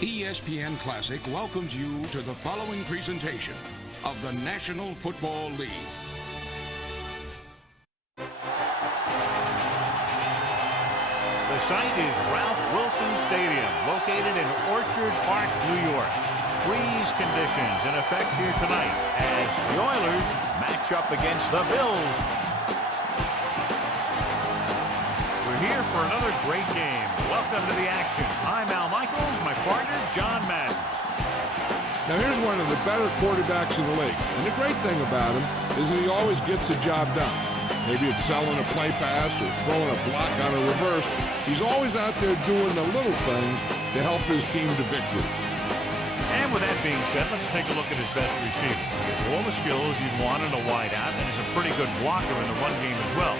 ESPN Classic welcomes you to the following presentation of the National Football League. The site is Ralph Wilson Stadium, located in Orchard Park, New York. Freeze conditions in effect here tonight as the Oilers match up against the Bills. We're here for another great game. Welcome to the action. I'm Al Michaels, my partner, John Madden. Now here's one of the better quarterbacks in the league. And the great thing about him is that he always gets the job done. Maybe it's selling a play pass or throwing a block on a reverse. He's always out there doing the little things to help his team to victory. And with that being said, let's take a look at his best receiver. He has all the skills you'd want in a wideout and is a pretty good blocker in the run game as well.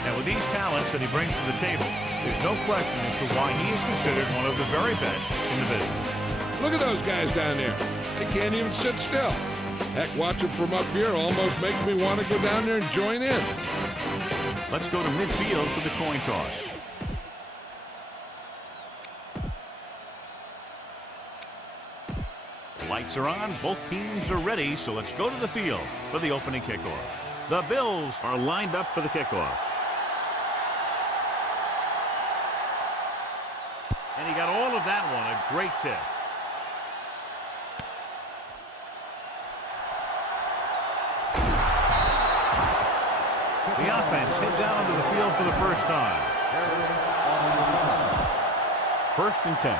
And with these talents that he brings to the table, there's no question as to why he is considered one of the very best in the business. Look at those guys down there. They can't even sit still. Heck, watching from up here almost makes me want to go down there and join in. Let's go to midfield for the coin toss. The lights are on, both teams are ready, so let's go to the field for the opening kickoff. The Bills are lined up for the kickoff. And he got all of that one, a great kick. The offense heads out onto the field for the first time. 1st and 10.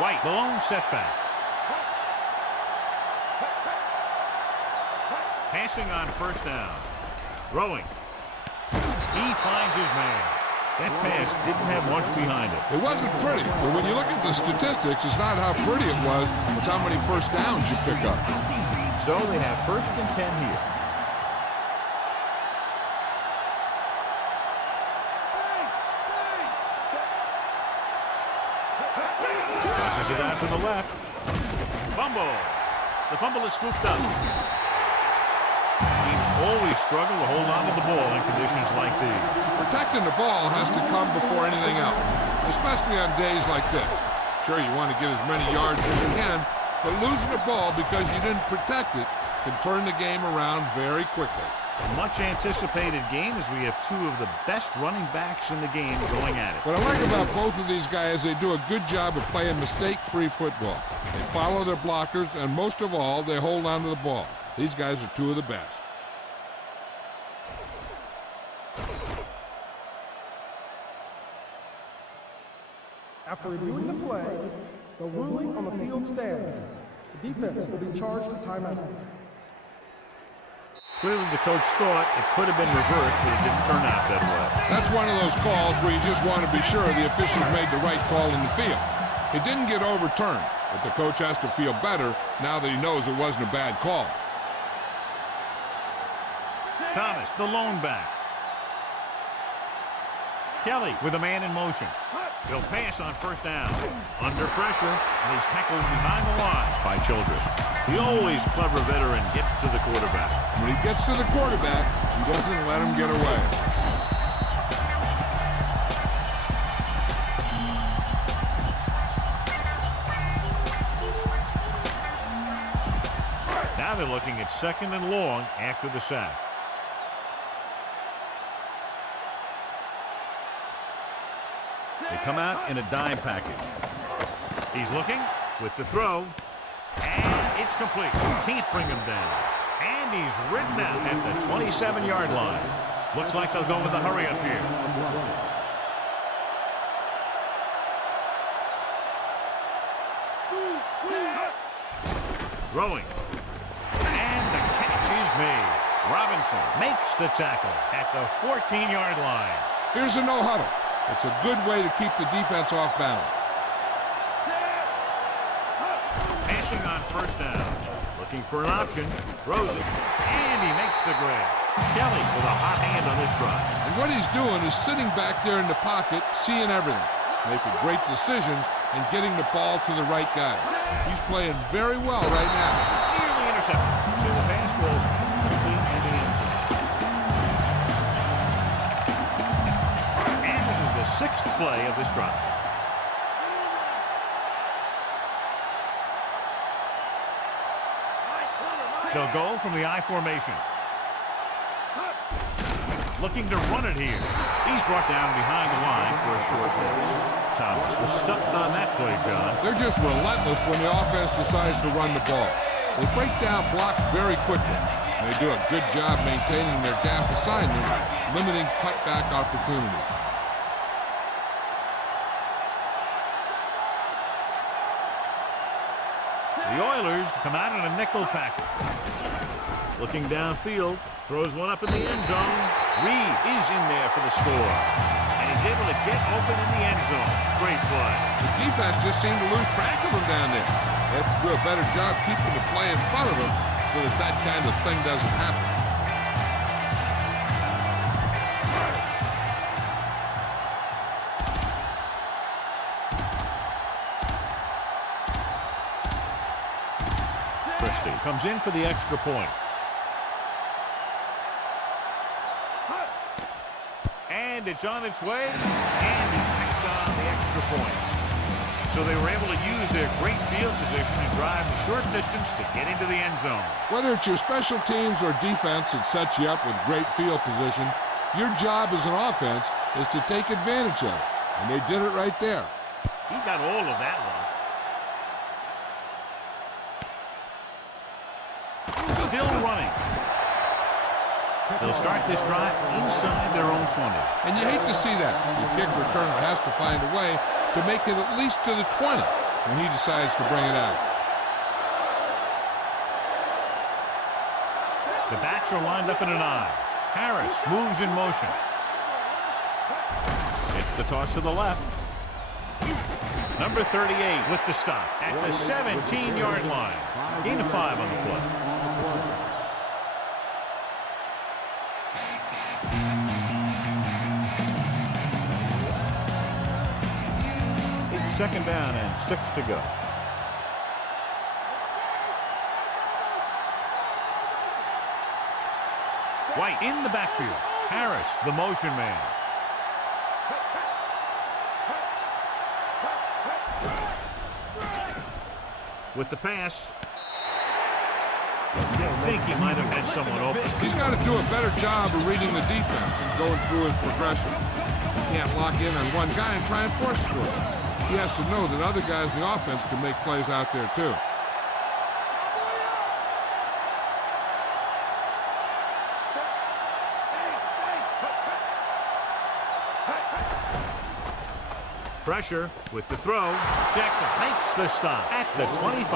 White, the lone setback. Passing on 1st down. Throwing. He finds his man. That pass didn't have much behind it. It wasn't pretty, but when you look at the statistics, it's not how pretty it was, it's how many first downs you pick up. So they have 1st and 10 here. Passes it out to the left. Fumble. The fumble is scooped up. Teams always struggle to hold on to the ball in conditions like these. Protecting the ball has to come before anything else, especially on days like this. Sure, you want to get as many yards as you can, but losing the ball because you didn't protect it can turn the game around very quickly. A much anticipated game as we have two of the best running backs in the game going at it. What I like about both of these guys, they do a good job of playing mistake-free football. They follow their blockers, and most of all, they hold on to the ball. These guys are two of the best. After reviewing the play, the ruling on the field stands. The defense will be charged a timeout. Clearly the coach thought it could have been reversed, but it didn't turn out that way. That's one of those calls where you just want to be sure the officials made the right call in the field. It didn't get overturned, but the coach has to feel better now that he knows it wasn't a bad call. Thomas, the lone back. Kelly with a man in motion. He'll pass on 1st down. Under pressure, and he's tackled behind the line by Childress. The always clever veteran gets to the quarterback. When he gets to the quarterback, he doesn't let him get away. Now they're looking at 2nd and long after the sack. They come out in a dime package. He's looking with the throw, and it's complete. You can't bring him down. And he's ridden out at the 27-yard line. Looks like they'll go with a hurry up here. Throwing. And the catch is made. Robinson makes the tackle at the 14-yard line. Here's a no-huddle. It's a good way to keep the defense off balance. Passing on 1st down. Looking for an option. Throws it. And he makes the grab. Kelly with a hot hand on this drive. And what he's doing is sitting back there in the pocket, seeing everything, making great decisions, and getting the ball to the right guy. He's playing very well right now. Nearly intercepted. So the pass falls complete in the end zone. next play of this drive. They'll go from the I formation. Looking to run it here. He's brought down behind the line for a short pass. Thomas was stuck on that play, John. They're just relentless when the offense decides to run the ball. They break down blocks very quickly. They do a good job maintaining their gap assignments, limiting cutback opportunities. The Oilers come out in a nickel package. Looking downfield, throws one up in the end zone. Reed is in there for the score. And he's able to get open in the end zone. Great play. The defense just seemed to lose track of him down there. They have to do a better job keeping the play in front of them so that that kind of thing doesn't happen. Christie comes in for the extra point. And it's on its way, and he picks on the extra point. So they were able to use their great field position and drive the short distance to get into the end zone. Whether it's your special teams or defense that sets you up with great field position, your job as an offense is to take advantage of it. And they did it right there. He got all of that one. Still running. They'll start this drive inside their own 20. And you hate to see that. The kick returner has to find a way to make it at least to the 20 when he decides to bring it out. The backs are lined up in an I. Harris moves in motion. It's the toss to the left. Number 38 with the stop at the 17-yard line. Gain of 5 on the play. It's second down and 6 to go. White in the backfield. Harris, the motion man. With the pass. I think he might have had someone open. He's got to do a better job of reading the defense and going through his progression. He can't lock in on one guy and try and force score. He has to know that other guys in the offense can make plays out there too. Pressure with the throw. Jackson makes the stop at the 25.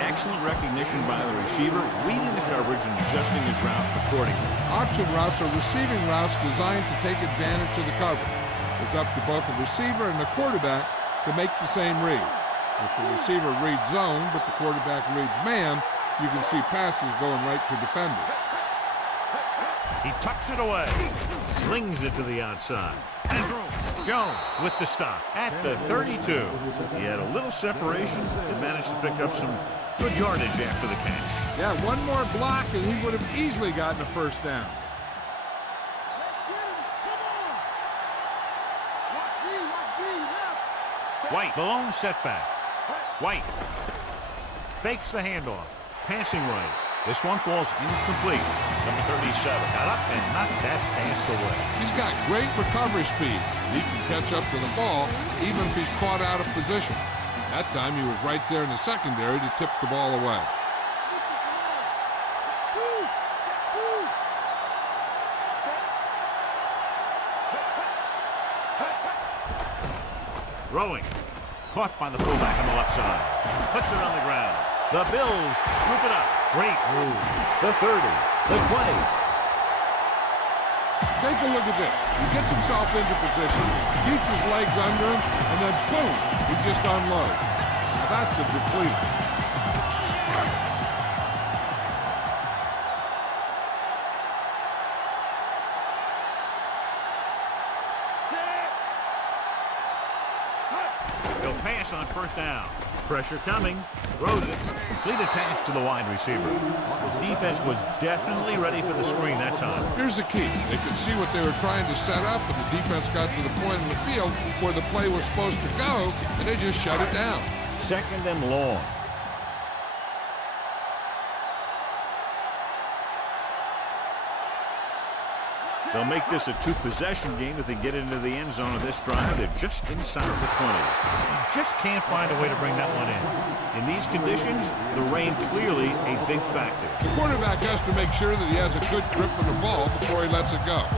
Excellent recognition by the receiver, reading the coverage and adjusting his routes accordingly. Option routes are receiving routes designed to take advantage of the coverage. It's up to both the receiver and the quarterback to make the same read. If the receiver reads zone, but the quarterback reads man, you can see passes going right to defenders. He tucks it away. Slings it to the outside. Has room. Jones with the stop at the 32. He had a little separation and managed to pick up some good yardage after the catch. Yeah, one more block and he would have easily gotten a first down. White, the lone setback. White fakes the handoff. Passing right. This one falls incomplete. Number 37 got up and knocked that pass away. He's got great recovery speed. He can catch up to the ball even if he's caught out of position. That time he was right there in the secondary to tip the ball away. Throwing. Caught by the fullback on the left side. Puts it on the ground. The Bills scoop it up. Great move. The 30. The 20. Take a look at this. He gets himself into position, keeps his legs under him, and then boom, he just unloads. Now that's a depleter. They'll pass on first down. Pressure coming. Throws it. Completed pass to the wide receiver. The defense was definitely ready for the screen that time. Here's the key. They could see what they were trying to set up, and the defense got to the point in the field where the play was supposed to go, and they just shut it down. 2nd and long. They'll make this a 2-possession game if they get into the end zone of this drive. They're just inside the 20. Just can't find a way to bring that one in. In these conditions, the rain clearly a big factor. The quarterback has to make sure that he has a good grip on the ball before he lets it go.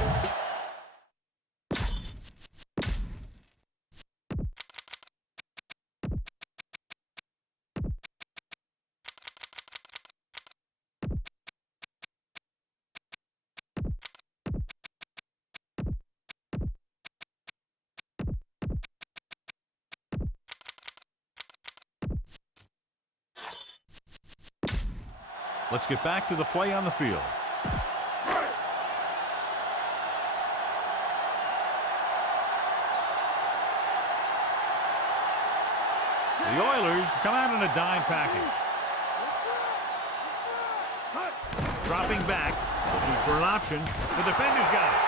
Let's get back to the play on the field. The Oilers come out in a dime package. Dropping back, looking for an option. The defender's got it.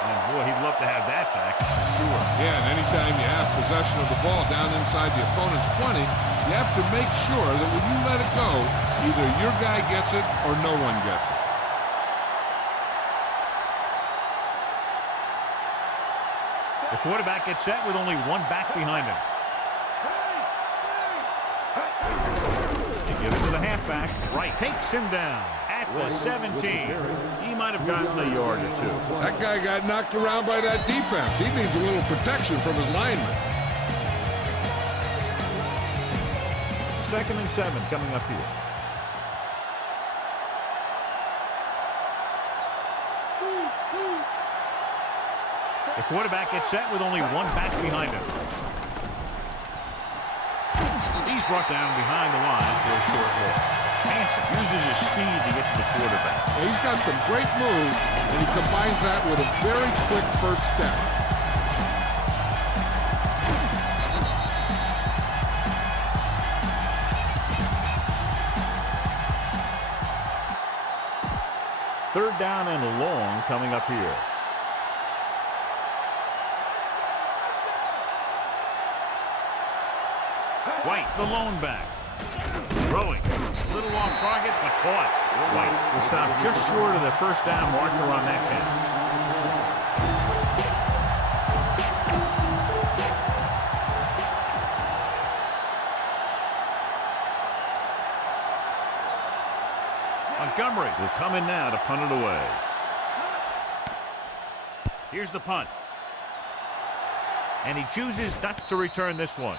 And boy, he'd love to have that back, sure. Yeah, and anytime you have possession of the ball down inside the opponent's 20, you have to make sure that when you let it go, either your guy gets it or no one gets it. The quarterback gets set with only one back behind him. They give it to the halfback. Right, takes him down at the 17. He might have gotten a yard or two. That guy got knocked around by that defense. He needs a little protection from his lineman. 2nd and 7 coming up here. The quarterback gets set with only one back behind him. He's brought down behind the line for a short loss. Hanson uses his speed to get to the quarterback. Yeah, he's got some great moves, and he combines that with a very quick first step. Third down and long coming up here. White, the lone back. Throwing. A little off target, but caught. White will stop just short of the first down marker on that catch. Montgomery will come in now to punt it away. Here's the punt. And he chooses not to return this one.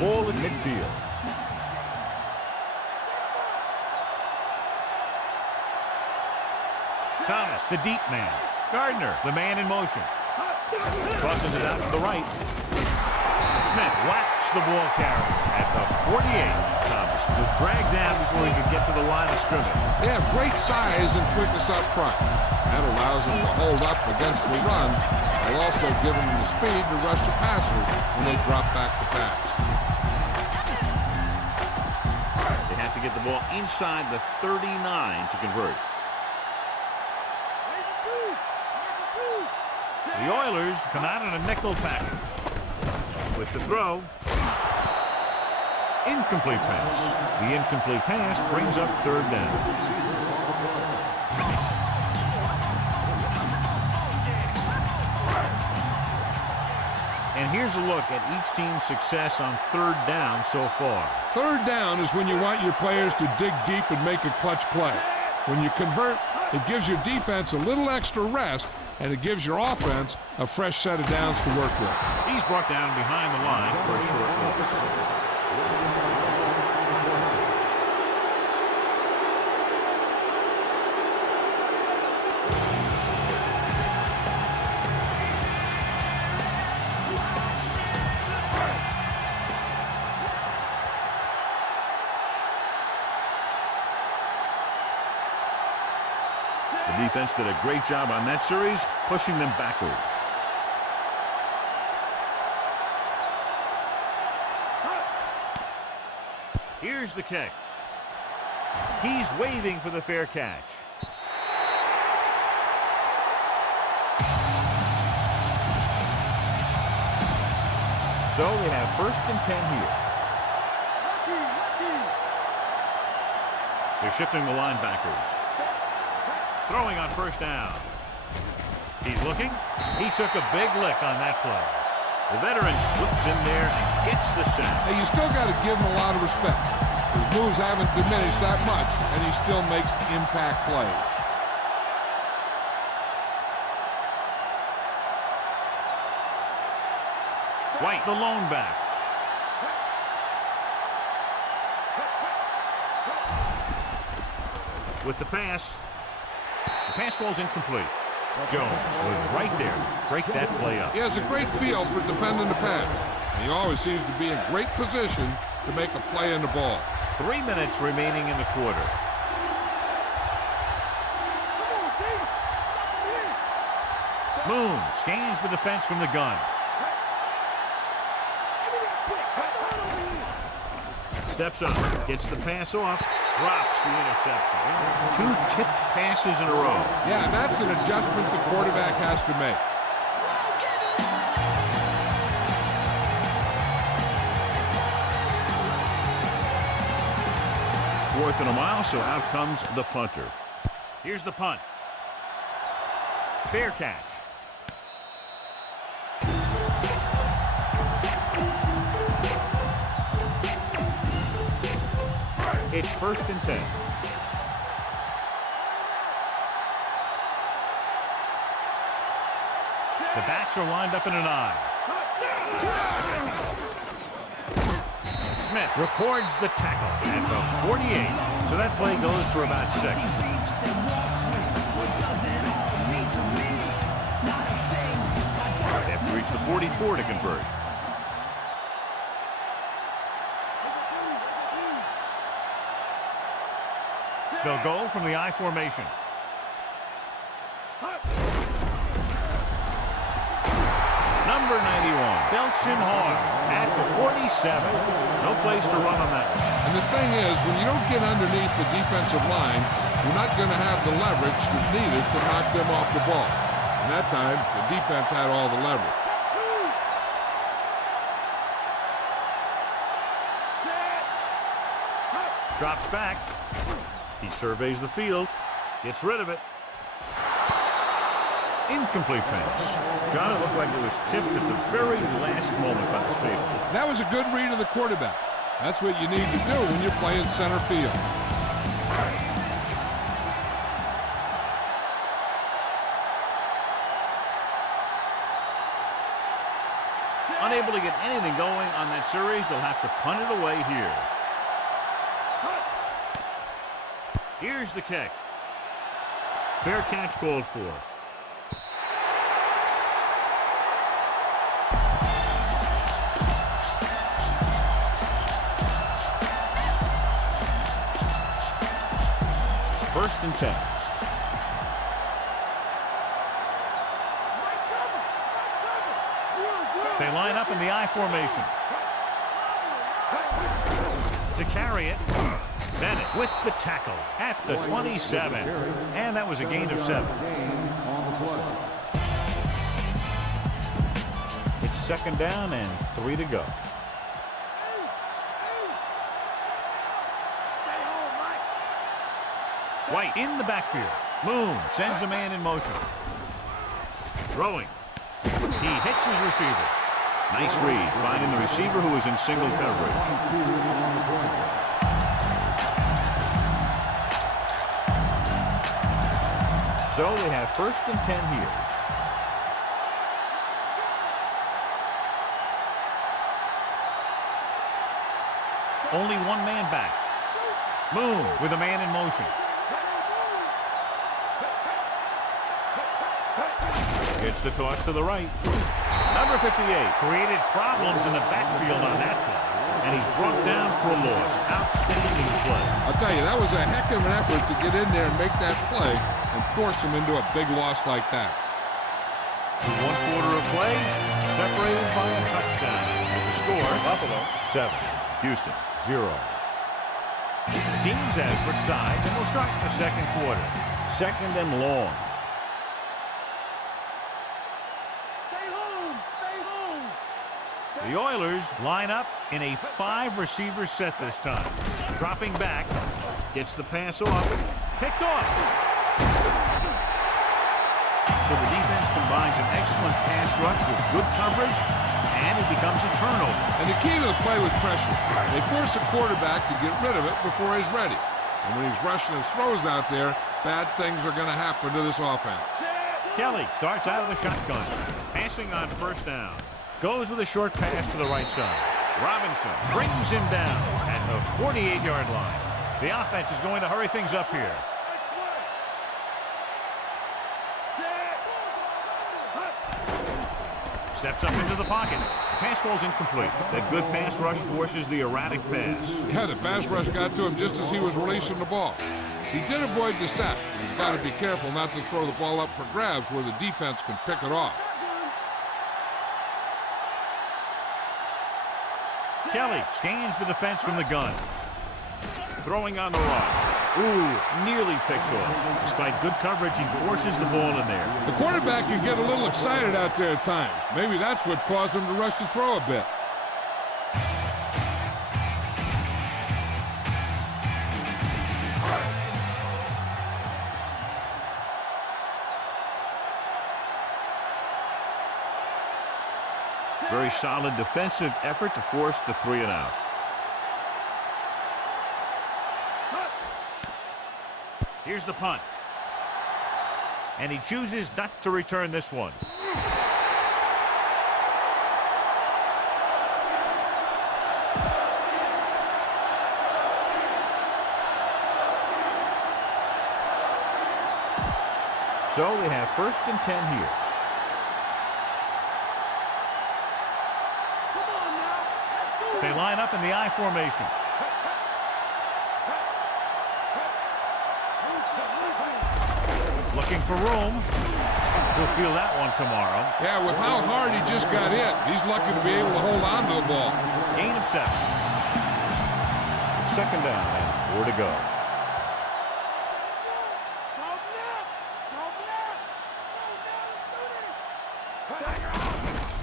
Ball at midfield. Thomas, the deep man. Gardner, the man in motion. Crosses it out to the right. Smith whacks the ball carrier at the 48. Thomas was dragged down before he could get to the line of scrimmage. They have great size and quickness up front. That allows them to hold up against the run, while also giving them the speed to rush the passer when they drop back to pass. They have to get the ball inside the 39 to convert. The Oilers come out in a nickel package. With the throw. Incomplete pass. The incomplete pass brings up third down. And here's a look at each team's success on third down so far. Third down is when you want your players to dig deep and make a clutch play. When you convert, it gives your defense a little extra rest, and it gives your offense a fresh set of downs to work with. He's brought down behind the line for a short loss. defense did a great job on that series, pushing them backward. Here's the kick. He's waving for the fair catch. So they have 1st and 10 here. They're shifting the linebackers. Throwing on 1st down. He's looking. He took a big lick on that play. The veteran slips in there and gets the sack. Hey, you still got to give him a lot of respect. His moves haven't diminished that much, and he still makes impact plays. White, the lone back. With the pass falls incomplete. Jones was right there to break that play up. He has a great feel for defending the pass. He always seems to be in great position to make a play in the ball. 3 minutes remaining in the quarter. Moon scans the defense from the gun. Steps up, gets the pass off, drops the interception. 2 tipped passes in a row. Yeah, and that's an adjustment the quarterback has to make. It's 4th and a mile, so out comes the punter. Here's the punt. Fair catch. It's 1st and 10. The backs are lined up in an I. Smith records the tackle at the 48. So that play goes for about 6. They have to reach the 44 to convert. They'll go from the I formation. Number 91 belts him hard at the 47. No place to run on that one. And the thing is, when you don't get underneath the defensive line, you're not going to have the leverage that's needed to knock them off the ball. And that time, the defense had all the leverage. Drops back. He surveys the field, gets rid of it. Incomplete pass. John, it looked like it was tipped at the very last moment by the safety. That was a good read of the quarterback. That's what you need to do when you're playing center field. Unable to get anything going on that series, they'll have to punt it away here. Here's the kick. Fair catch called for. First and 10. They line up in the I formation. To carry it, Bennett with the tackle at the 27. And that was a gain of 7. It's 2nd down and 3 to go. White in the backfield. Moon sends a man in motion. Throwing. He hits his receiver. Nice read, finding the receiver who was in single coverage. So they have 1st and 10 here. Only one man back. Moon with a man in motion. Gets the toss to the right. Number 58 created problems in the backfield on that play, and he's brought down for a loss. Outstanding play. I'll tell you, that was a heck of an effort to get in there and make that play. and force them into a big loss like that. 1 quarter of play, separated by a touchdown. With the score, Buffalo 7, Houston 0. The teams have switched sides, and we'll start in the second quarter. Second and long. The Oilers line up in a 5-receiver set this time. Dropping back, gets the pass off, picked off. So the defense combines an excellent pass rush with good coverage, and it becomes a turnover. And the key to the play was pressure. They force the quarterback to get rid of it before he's ready. And when he's rushing his throws out there, bad things are going to happen to this offense. Kelly starts out of the shotgun, passing on first down. Goes with a short pass to the right side. Robinson brings him down at the 48-yard line. The offense is going to hurry things up here. Steps up into the pocket. The pass falls incomplete. That good pass rush forces the erratic pass. Yeah, the pass rush got to him just as he was releasing the ball. He did avoid the sack. He's got to be careful not to throw the ball up for grabs where the defense can pick it off. Kelly scans the defense from the gun. Throwing on the run. Ooh, nearly picked off. Despite good coverage, he forces the ball in there. The quarterback can get a little excited out there at times. Maybe that's what caused him to rush the throw a bit. Very solid defensive effort to force the 3-and-out. Here's the punt. And he chooses not to return this one. So we have 1st and 10 here. They line up in the I formation. Looking for room. He'll feel that one tomorrow. Yeah, with how hard he just got hit, he's lucky to be able to hold on to the ball. Gain of 7. 2nd down and 4 to go.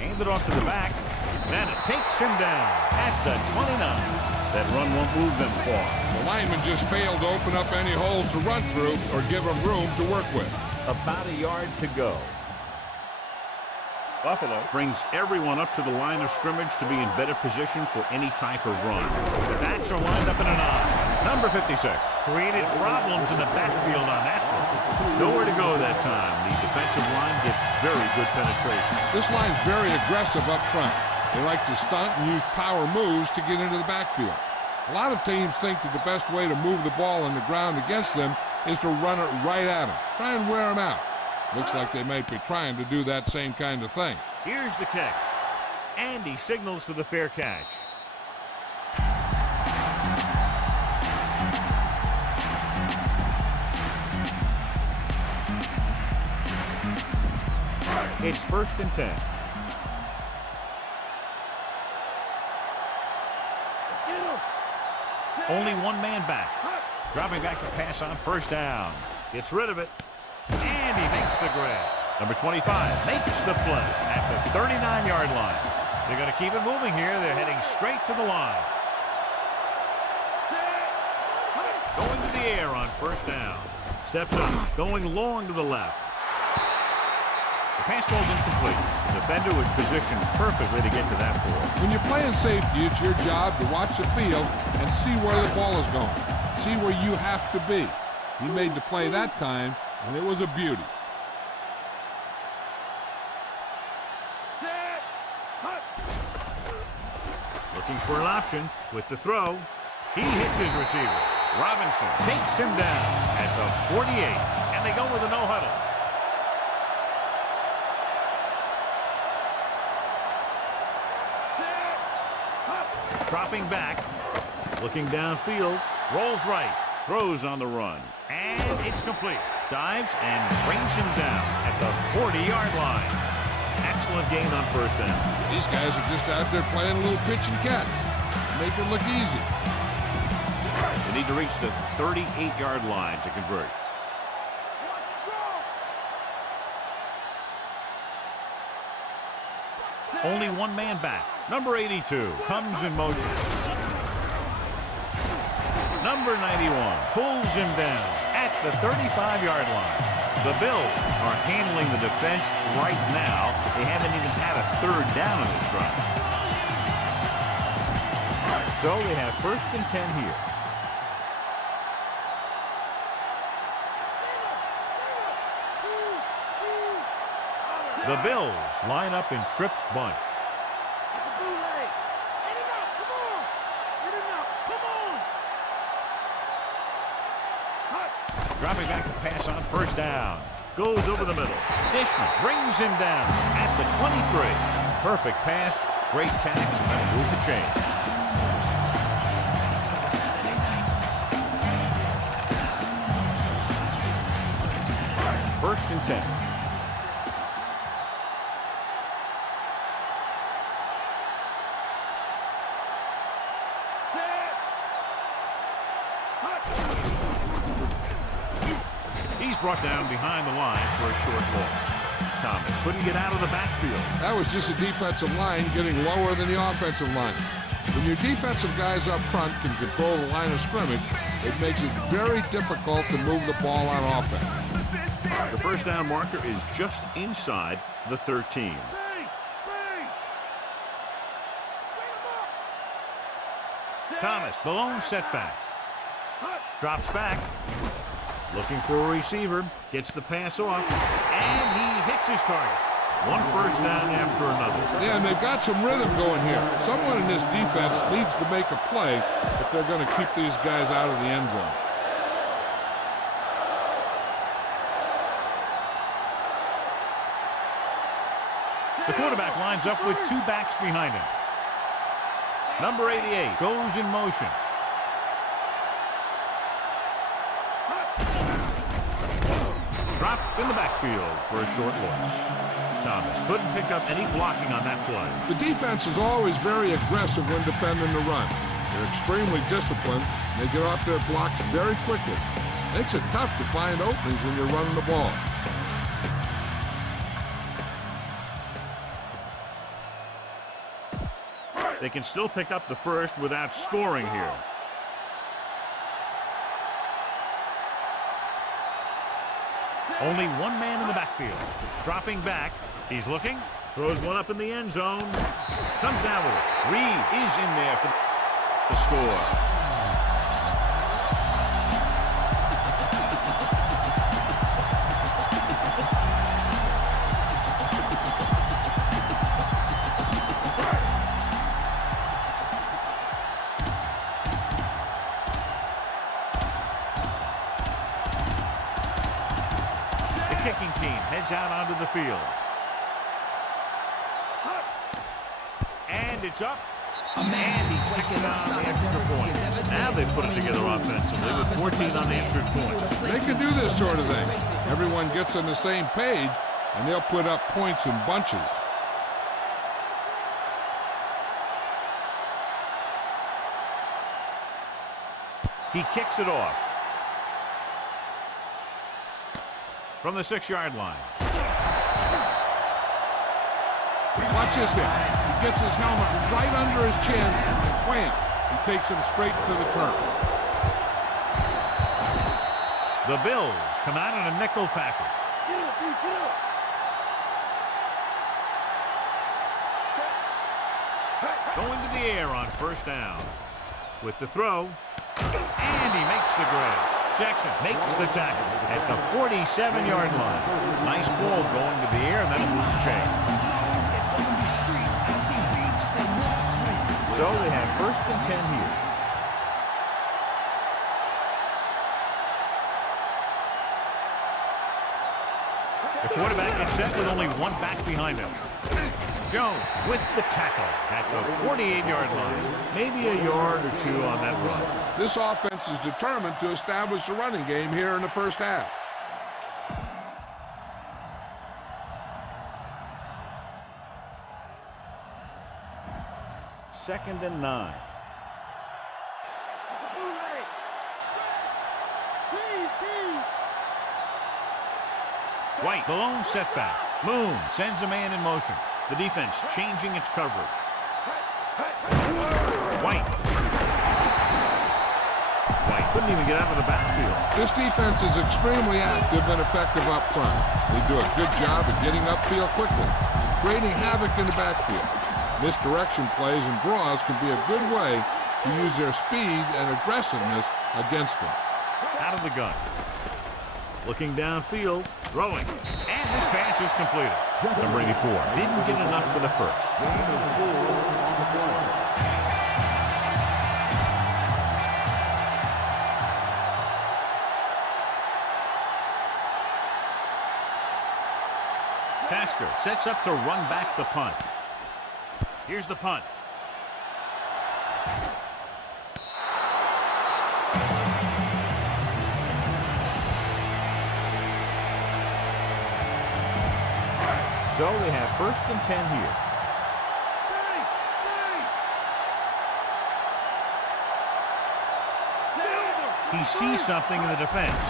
Hand it off to the back. Madden takes him down at the 29. That run won't move them far. The lineman just failed to open up any holes to run through or give him room to work with. About a yard to go. Buffalo brings everyone up to the line of scrimmage to be in better position for any type of run. The backs are lined up in an I. Number 56 created problems in the backfield on that one. Nowhere to go that time. The defensive line gets very good penetration. This line's very aggressive up front. They like to stunt and use power moves to get into the backfield. A lot of teams think that the best way to move the ball on the ground against them is to run it right at them. Try and wear them out. Looks like they might be trying to do that same kind of thing. Here's the kick. And he signals for the fair catch. It's 1st and 10. Only one man back. Dropping back to pass on 1st down. Gets rid of it. And he makes the grab. Number 25 makes the play at the 39-yard line. They're going to keep it moving here. They're heading straight to the line. Going to the air on 1st down. Steps up, going long to the left. The pass falls incomplete. The defender was positioned perfectly to get to that ball. When you're playing safety, it's your job to watch the field and see where the ball is going. See where you have to be. He made the play that time, and it was a beauty. Looking for an option with the throw. He hits his receiver. Robinson takes him down at the 48, and they go with a no-huddle. Dropping back, looking downfield, rolls right, throws on the run, and it's complete. Dives and brings him down at the 40-yard line. Excellent gain on first down. These guys are just out there playing a little pitch and catch. Make it look easy. They need to reach the 38-yard line to convert. Only one man back. Number 82 comes in motion. Number 91 pulls him down at the 35-yard line. The Bills are handling the defense right now. They haven't even had a third down on this drive. So they have 1st and 10 here. The Bills line up in Tripp's bunch. Dropping back to pass on 1st down. Goes over the middle. Dishman brings him down at the 23. Perfect pass. Great catch, and that'll move the chains. 1st and 10. He's brought down behind the line for a short loss. Thomas couldn't get out of the backfield. That was just a defensive line getting lower than the offensive line. When your defensive guys up front can control the line of scrimmage, it makes it very difficult to move the ball on offense. The 1st down marker is just inside the 13. Thomas, the lone setback. Drops back. Looking for a receiver. Gets the pass off. And he hits his target. 1 1st down after another. Yeah, and they've got some rhythm going here. Someone in this defense needs to make a play if they're going to keep these guys out of the end zone. The quarterback lines up with 2 backs behind him. Number 88 goes in motion. Dropped in the backfield for a short loss. Thomas couldn't pick up any blocking on that play. The defense is always very aggressive when defending the run. They're extremely disciplined. They get off their blocks very quickly. Makes it tough to find openings when you're running the ball. They can still pick up the 1st without scoring here. Only one man in the backfield. Dropping back. He's looking. Throws one up in the end zone. Comes down with it. Reed is in there for the score. Kicking team heads out onto the field. And it's up. And he kicked it on the extra point. Now they've put it together offensively with 14 unanswered points. They can do this sort of thing. Everyone gets on the same page, and they'll put up points in bunches. He kicks it off. From the 6-yard line. Watch this here. He gets his helmet right under his chin, and wham, he takes him straight to the turf. The Bills come out in a nickel package. Going to the air on 1st down. With the throw. And he makes the grab. Jackson makes the tackle at the 47-yard line. Nice ball going to the air, and that'll move the chain. So they have 1st and 10 here. The quarterback gets set with only one back behind him. Jones with the tackle at the 48-yard line. Maybe a yard or 2 on that run. This offense is determined to establish a running game here in the 1st half. 2nd and 9. White, the lone setback. Moon sends a man in motion. The defense changing its coverage. White couldn't even get out of the backfield. This defense is extremely active and effective up front. They do a good job of getting upfield quickly, creating havoc in the backfield. Misdirection plays and draws can be a good way to use their speed and aggressiveness against them. Out of the gun. Looking downfield, throwing, and this pass is completed. Number 84 didn't get enough for the first. Tasker sets up to run back the punt. Here's the punt. So they have 1st and 10 here. He sees something in the defense.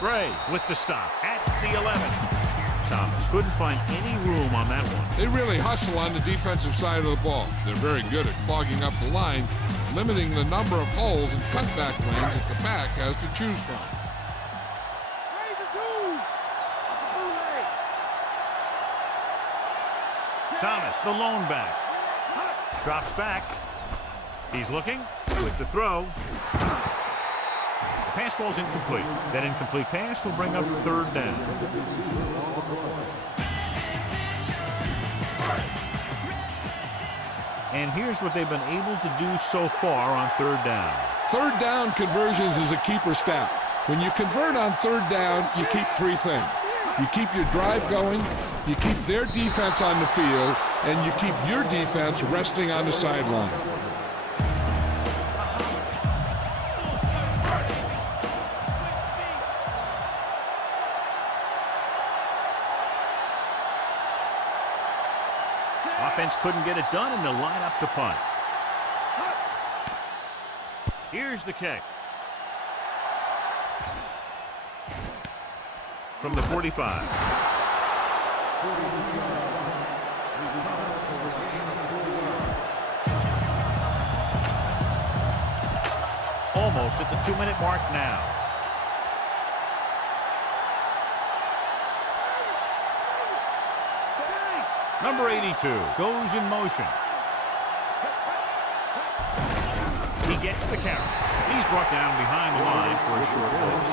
Gray with the stop at the 11. Thomas couldn't find any room on that one. They really hustle on the defensive side of the ball. They're very good at clogging up the line, limiting the number of holes and cutback lanes that the back has to choose from. Thomas, the lone back. Drops back. He's looking with the throw. The pass falls incomplete. That incomplete pass will bring up 3rd down. And here's what they've been able to do so far on 3rd down. 3rd down conversions is a keeper stat. When you convert on 3rd down, you keep 3 things. You keep your drive going, you keep their defense on the field, and you keep your defense resting on the sideline. Offense couldn't get it done, and they'll line up to punt. Here's the kick. From the 45. Almost at the 2-minute mark now. Number 82 goes in motion. He gets the carry. He's brought down behind the line for a short pass.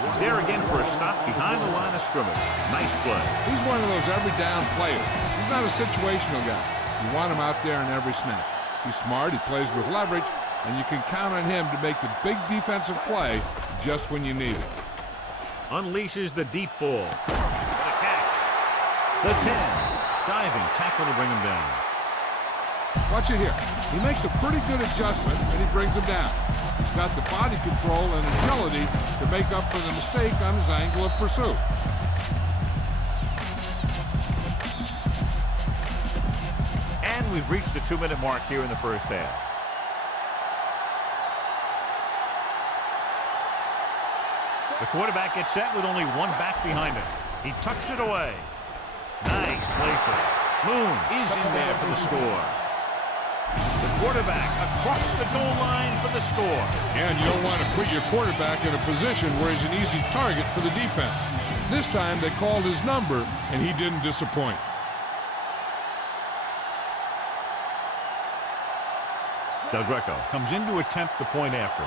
He's there again for a stop behind the line of scrimmage. Nice play. He's one of those every down players. He's not a situational guy. You want him out there in every snap. He's smart, he plays with leverage, and you can count on him to make the big defensive play just when you need it. Unleashes the deep ball. What a catch. The 10. Diving tackle to bring him down. Watch it here. He makes a pretty good adjustment, and he brings him down. He's got the body control and agility to make up for the mistake on his angle of pursuit. And we've reached the 2-minute mark here in the first half. The quarterback gets set with only one back behind him. He tucks it away. Nice play for him. Moon is in there for the score. The quarterback across the goal line for the score. And you don't want to put your quarterback in a position where he's an easy target for the defense. This time they called his number, and he didn't disappoint. Del Greco comes in to attempt the point after.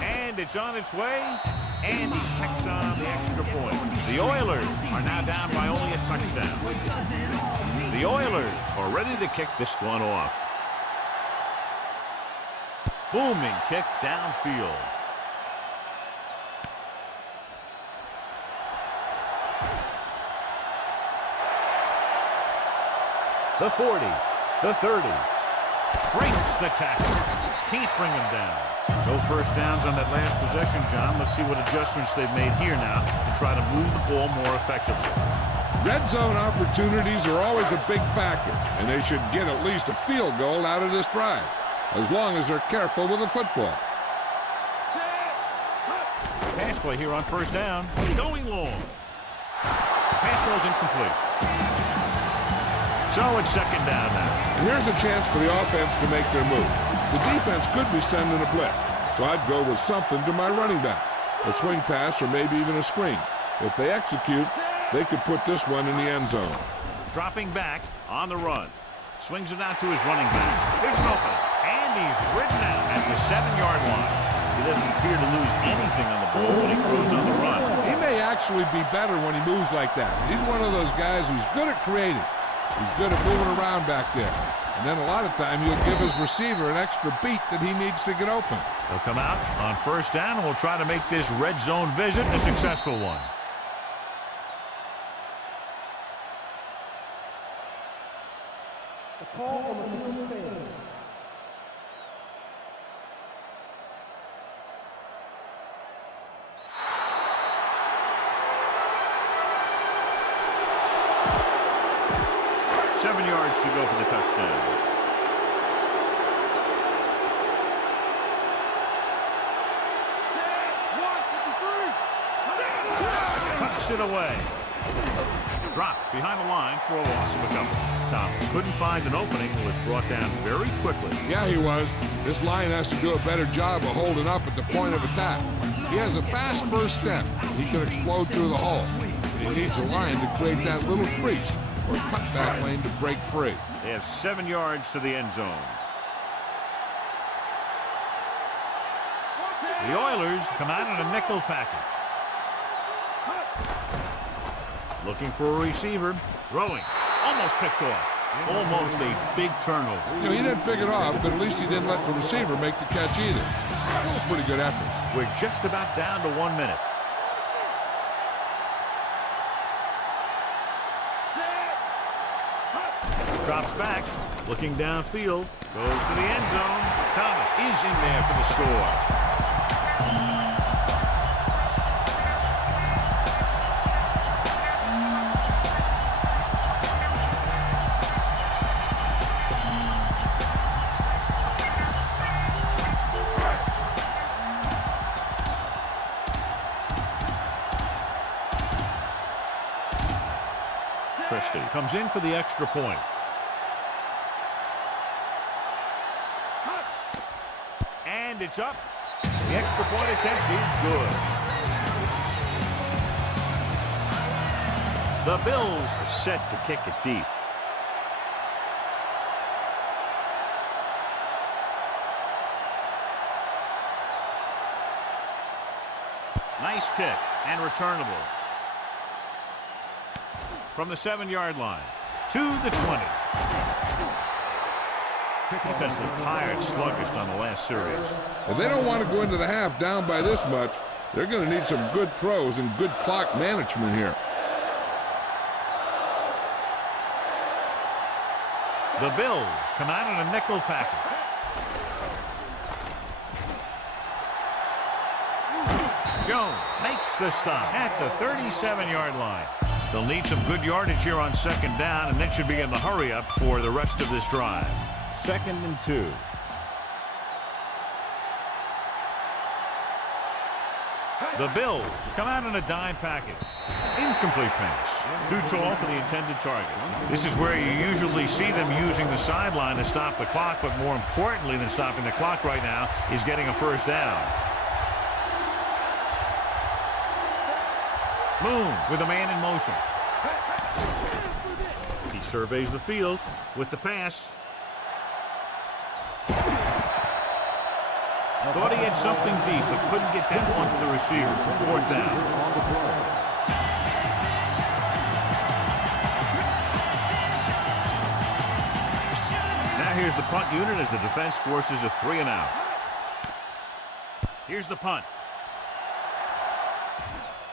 And it's on its way. And he tacks on the extra point. The Oilers are now down by only a touchdown. The Oilers are ready to kick this one off. Booming kick downfield. The 40, the 30. Breaks the tackle. Can't bring him down. No first downs on that last possession, John. Let's see what adjustments they've made here now to try to move the ball more effectively. Red zone opportunities are always a big factor, and they should get at least a field goal out of this drive, as long as they're careful with the football. Pass play here on first down. Going long. Pass ball's incomplete. So it's second down now. And here's a chance for the offense to make their move. The defense could be sending a blitz, so I'd go with something to my running back. A swing pass or maybe even a screen. If they execute, they could put this one in the end zone. Dropping back on the run. Swings it out to his running back. Here's an opening. And he's ridden out at the 7-yard line. He doesn't appear to lose anything on the ball when he throws on the run. He may actually be better when he moves like that. He's one of those guys who's good at creating. He's good at moving around back there. And then a lot of time he'll give his receiver an extra beat that he needs to get open. He'll come out on first down and will try to make this red zone visit a successful one. The call on the field stands. Seven yards to go for the touchdown. Tucks it away. Dropped behind the line for a loss of a couple. Thomas couldn't find an opening and was brought down very quickly. Yeah, he was. This line has to do a better job of holding up at the point of attack. He has a fast first step. He can explode through the hole. He needs a line to create that little crease or cutback lane to break free. They have 7 yards to the end zone. The Oilers come out in a nickel package. Looking for a receiver. Throwing. Almost picked off. Almost a big turnover. You know, he didn't pick it off, but at least he didn't let the receiver make the catch either. Still a pretty good effort. We're just about down to 1 minute. Drops back, looking downfield, goes to the end zone. Thomas is in there for the score. Christie comes in for the extra point. And it's up. The extra point attempt is good. The Bills are set to kick it deep. Nice kick and returnable. From the 7-yard line to the 20. Defense looked tired, sluggish on the last series. If they don't want to go into the half down by this much, they're going to need some good throws and good clock management here. The Bills come out in a nickel package. Jones makes the stop at the 37-yard line. They'll need some good yardage here on second down, and then should be in the hurry-up for the rest of this drive. 2nd and 2. The Bills come out in a dime package. Incomplete pass. Too tall for the intended target. This is where you usually see them using the sideline to stop the clock, but more importantly than stopping the clock right now is getting a first down. Moon with a man in motion. He surveys the field with the pass. Thought he had something deep, but couldn't get that one to the receiver. 4th down. Now here's the punt unit as the defense forces a 3 and out. Here's the punt.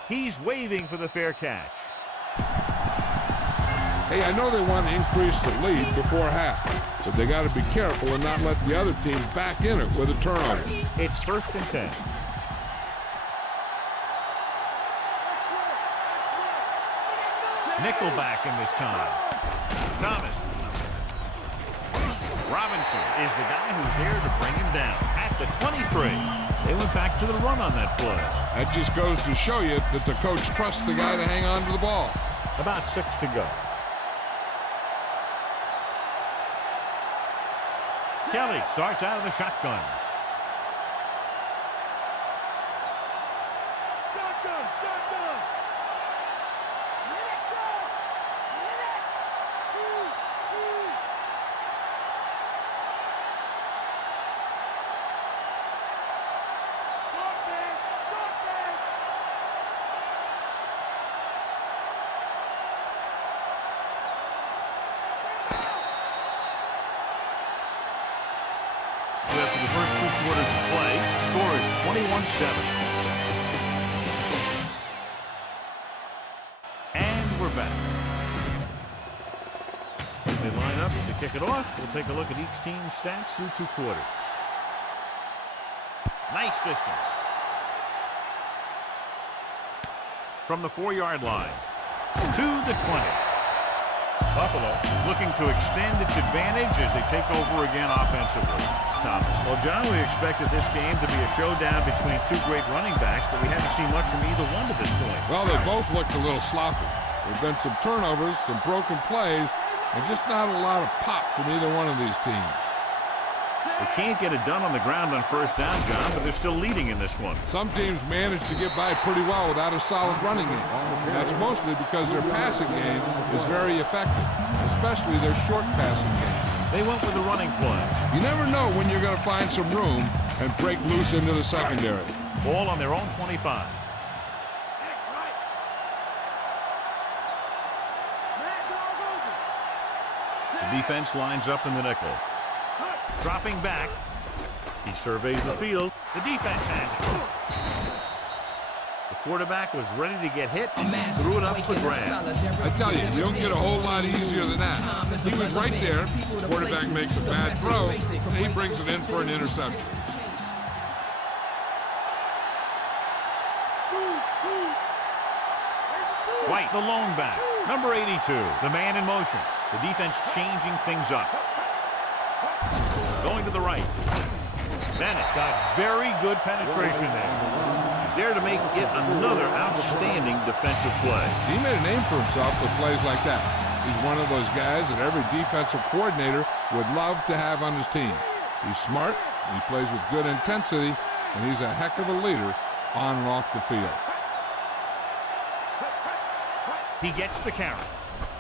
He's waving for the fair catch. Hey, I know they want to increase the lead before half, but they got to be careful and not let the other team back in it with a turnover. It's 1st and 10. Nickelback in this time. Thomas. Robinson is the guy who's there to bring him down at the 23. They went back to the run on that play. That just goes to show you that the coach trusts the guy to hang on to the ball. About 6 to go. Kelly starts out of the shotgun. After the first 2 quarters of play, the score is 21-7. And we're back. As they line up to kick it off, we'll take a look at each team's stats through 2 quarters. Nice distance. From the 4-yard line to the 20. Buffalo is looking to extend its advantage as they take over again offensively. Thomas. Well, John, we expected this game to be a showdown between 2 great running backs, but we haven't seen much from either one to this point. Well, they both looked a little sloppy. There have been some turnovers, some broken plays, and just not a lot of pop from either one of these teams. They can't get it done on the ground on first down, John, but they're still leading in this one. Some teams manage to get by pretty well without a solid running game. And that's mostly because their passing game is very effective, especially their short passing game. They went with the running play. You never know when you're going to find some room and break loose into the secondary. Ball on their own 25. The defense lines up in the nickel. Dropping back. He surveys the field. The defense has it. The quarterback was ready to get hit and just threw it up for grabs. I tell you, you don't get a whole lot easier than that. He was right there. The quarterback makes a bad throw, and he brings it in for an interception. White, the lone back. Number 82, the man in motion. The defense changing things up. Going to the right. Bennett got very good penetration there. He's there to make it another outstanding defensive play. He made a name for himself with plays like that. He's one of those guys that every defensive coordinator would love to have on his team. He's smart, he plays with good intensity, and he's a heck of a leader on and off the field. He gets the carry.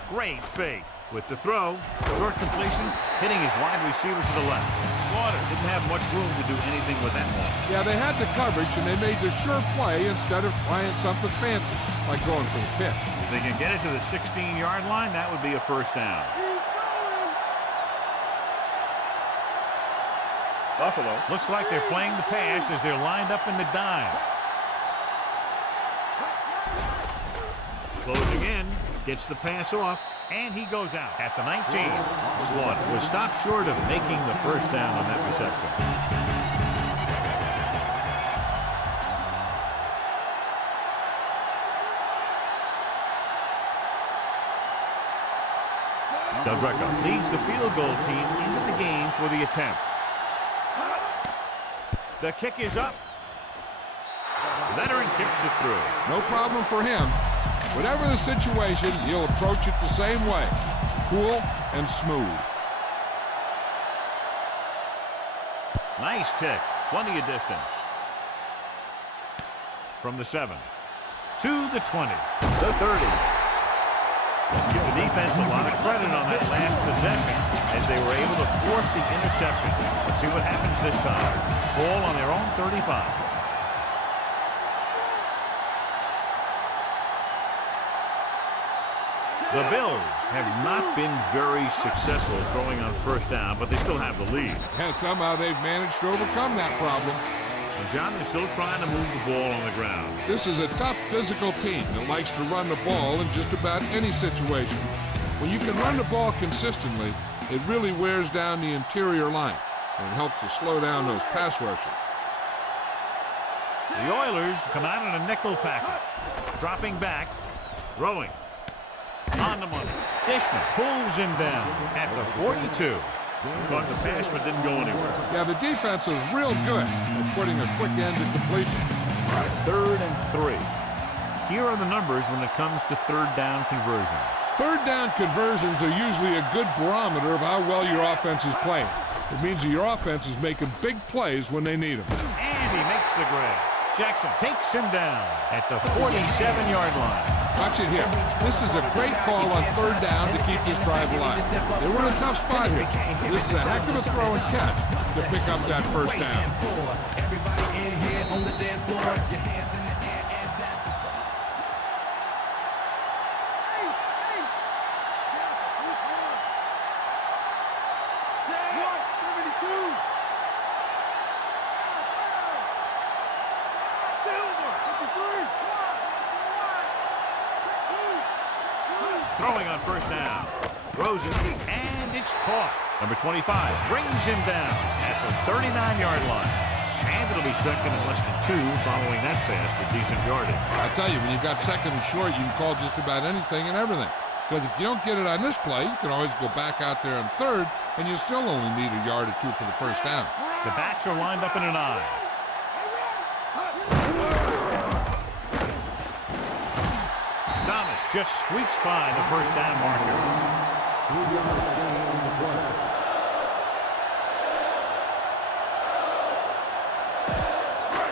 Great fake. With the throw, short completion, hitting his wide receiver to the left. Slaughter didn't have much room to do anything with that one. Yeah, they had the coverage, and they made the sure play instead of trying something fancy, like going for the pick. If they can get it to the 16-yard line, that would be a first down. Buffalo looks like they're playing the pass as they're lined up in the dime. Closing in, gets the pass off. And he goes out at the 19. Slaughter was stopped short of making the first down on that reception. Del Greco leads the field goal team into the game for the attempt. The kick is up. Veteran kicks it through. No problem for him. Whatever the situation, he'll approach it the same way. Cool and smooth. Nice kick. Plenty of distance. From the 7 to the 20. The 30. Give the defense a lot of credit on that last possession as they were able to force the interception. Let's see what happens this time. Ball on their own 35. The Bills have not been very successful throwing on first down, but they still have the lead. And somehow they've managed to overcome that problem. And John is still trying to move the ball on the ground. This is a tough physical team that likes to run the ball in just about any situation. When you can run the ball consistently, it really wears down the interior line and it helps to slow down those pass rushers. The Oilers come out in a nickel package. Dropping back, throwing. on the money. Dishman pulls him down at the 42. Caught the pass, but didn't go anywhere. Yeah, the defense is real good at putting a quick end to completion. 3rd and 3. Here are the numbers when it comes to third down conversions. Third down conversions are usually a good barometer of how well your offense is playing. It means that your offense is making big plays when they need them. And he makes the grab. Jackson takes him down at the 47-yard line. Watch it here. This is a great call on third down to keep this drive alive. They were in a tough spot here. This is a heck of a throw and catch to pick up that first down. Everybody in here on the dance floor, your hands in the air and dance the song. Throwing on first down. Rosen, and it's caught. Number 25 brings him down at the 39-yard line. And it'll be second and less than 2 following that pass for decent yardage. I tell you, when you've got second and short, you can call just about anything and everything. Because if you don't get it on this play, you can always go back out there on third, and you still only need a yard or 2 for the first down. The backs are lined up in an eye. Thomas just squeaks by the first down marker.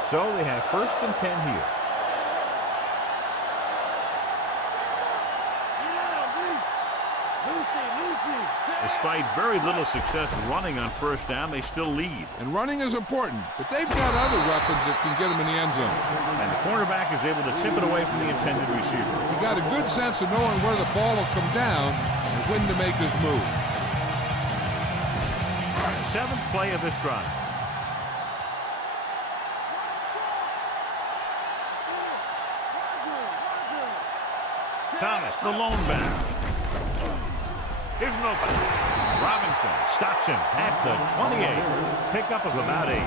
So they have 1st and 10 here. Despite very little success running on first down, they still lead. And running is important, but they've got other weapons that can get them in the end zone. And the cornerback is able to tip it away from the intended receiver. He got a good sense of knowing where the ball will come down and when to make his move. 7th play of this drive. Thomas, the lone back. Here's an open. Robinson stops him at the 28. Pickup of about 8.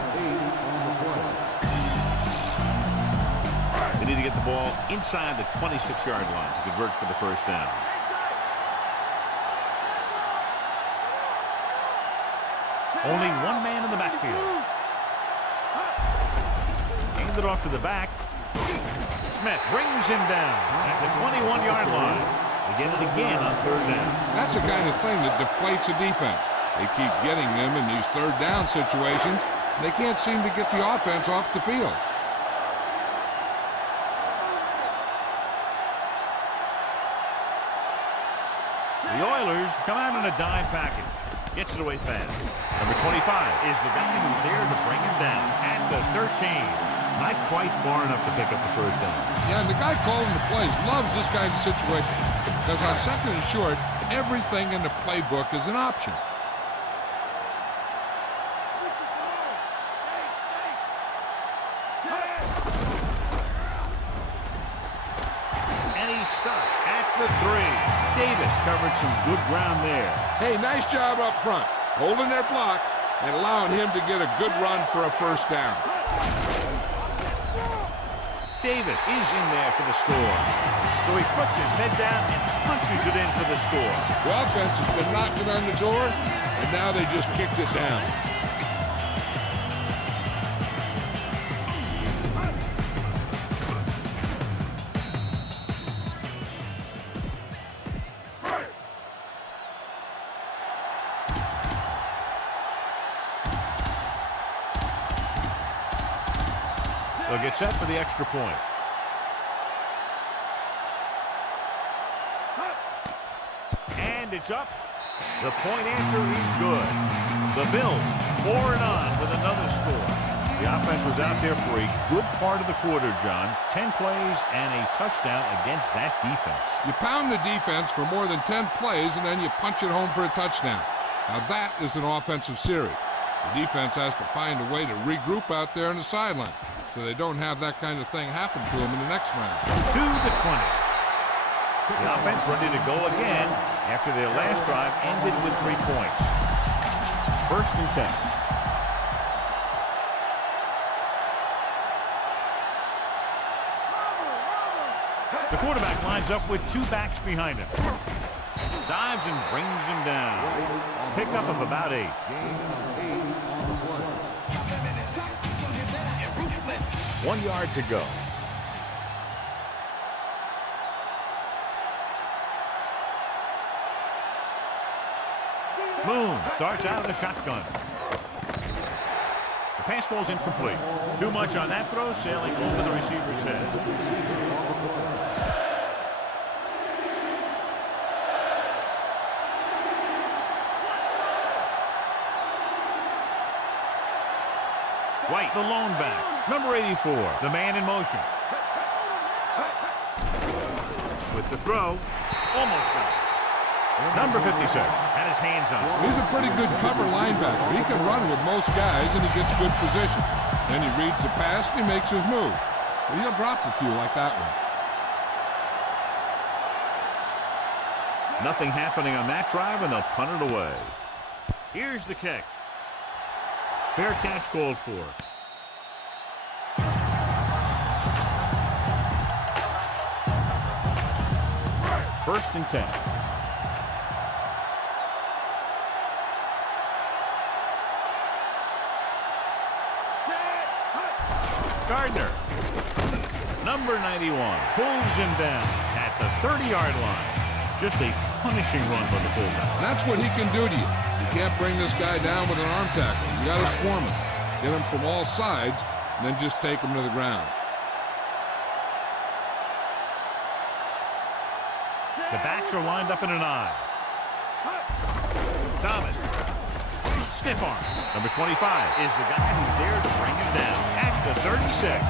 They need to get the ball inside the 26-yard line to convert for the first down. Only one man in the backfield. Hand it off to the back. Smith brings him down at the 21-yard line. Again and again on third down. That's the kind of thing that deflates a defense. They keep getting them in these third down situations, and they can't seem to get the offense off the field. The Oilers come out in a dime package. Gets it away fast. Number 25 is the guy who's there to bring him down at the 13. Not quite far enough to pick up the first down. Yeah, and the guy calling the plays loves this kind of situation because on second and short, everything in the playbook is an option. And he's stopped at the 3. Davis covered some good ground there. Hey, nice job up front, holding their blocks and allowing him to get a good run for a first down. Davis is in there for the score. So he puts his head down and punches it in for the score. The offense has been knocking on the door, and now they just kicked it down. They'll get set for the extra point. And it's up. The point after is good. The Bills pouring on with another score. The offense was out there for a good part of the quarter, John. 10 plays and a touchdown against that defense. You pound the defense for more than 10 plays, and then you punch it home for a touchdown. Now that is an offensive series. The defense has to find a way to regroup out there on the sideline, so they don't have that kind of thing happen to them in the next round. To the 20. The offense ready to go again after their last drive ended with 3 points. 1st and 10. The quarterback lines up with 2 backs behind him. Dives and brings him down. Pickup of about 8. 1 yard to go. Moon starts out of the shotgun. The pass falls incomplete. Too much on that throw, sailing over the receiver's head. White, the lone back. Number 84, the man in motion. With the throw, almost got it. Number 56 had his hands on it. He's a pretty good cover linebacker. He can run with most guys, and he gets good position. Then he reads the pass, and he makes his move. But he'll drop a few like that one. Nothing happening on that drive, and they'll punt it away. Here's the kick. Fair catch called for. First and 10. Gardner, number 91, pulls him down at the 30-yard line. Just a punishing run by the fullback. That's what he can do to you. You can't bring this guy down with an arm tackle. You got to swarm him. Get him from all sides, and then just take him to the ground. The backs are lined up in an eye. Thomas. Stiff arm. Number 25 is the guy who's there to bring him down at the 36.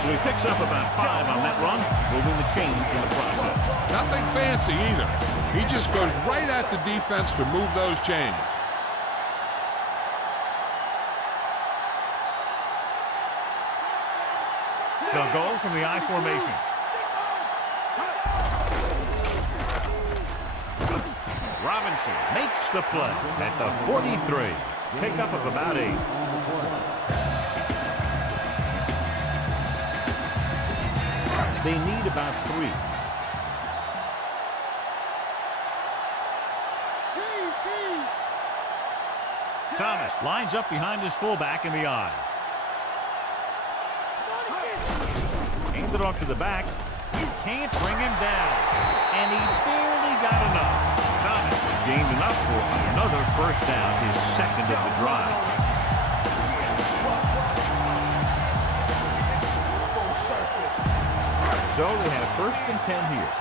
So he picks up about 5 on that run, moving the chains in the process. Nothing fancy either. He just goes right at the defense to move those chains. They'll go from the I formation. Robinson makes the play at the 43. Pickup of about 8. They need about 3. Thomas lines up behind his fullback in the I. Hand it off to the back. You can't bring him down. And he barely got enough. Thomas has gained enough for another first down, his second of the drive. So they have first and 10 here.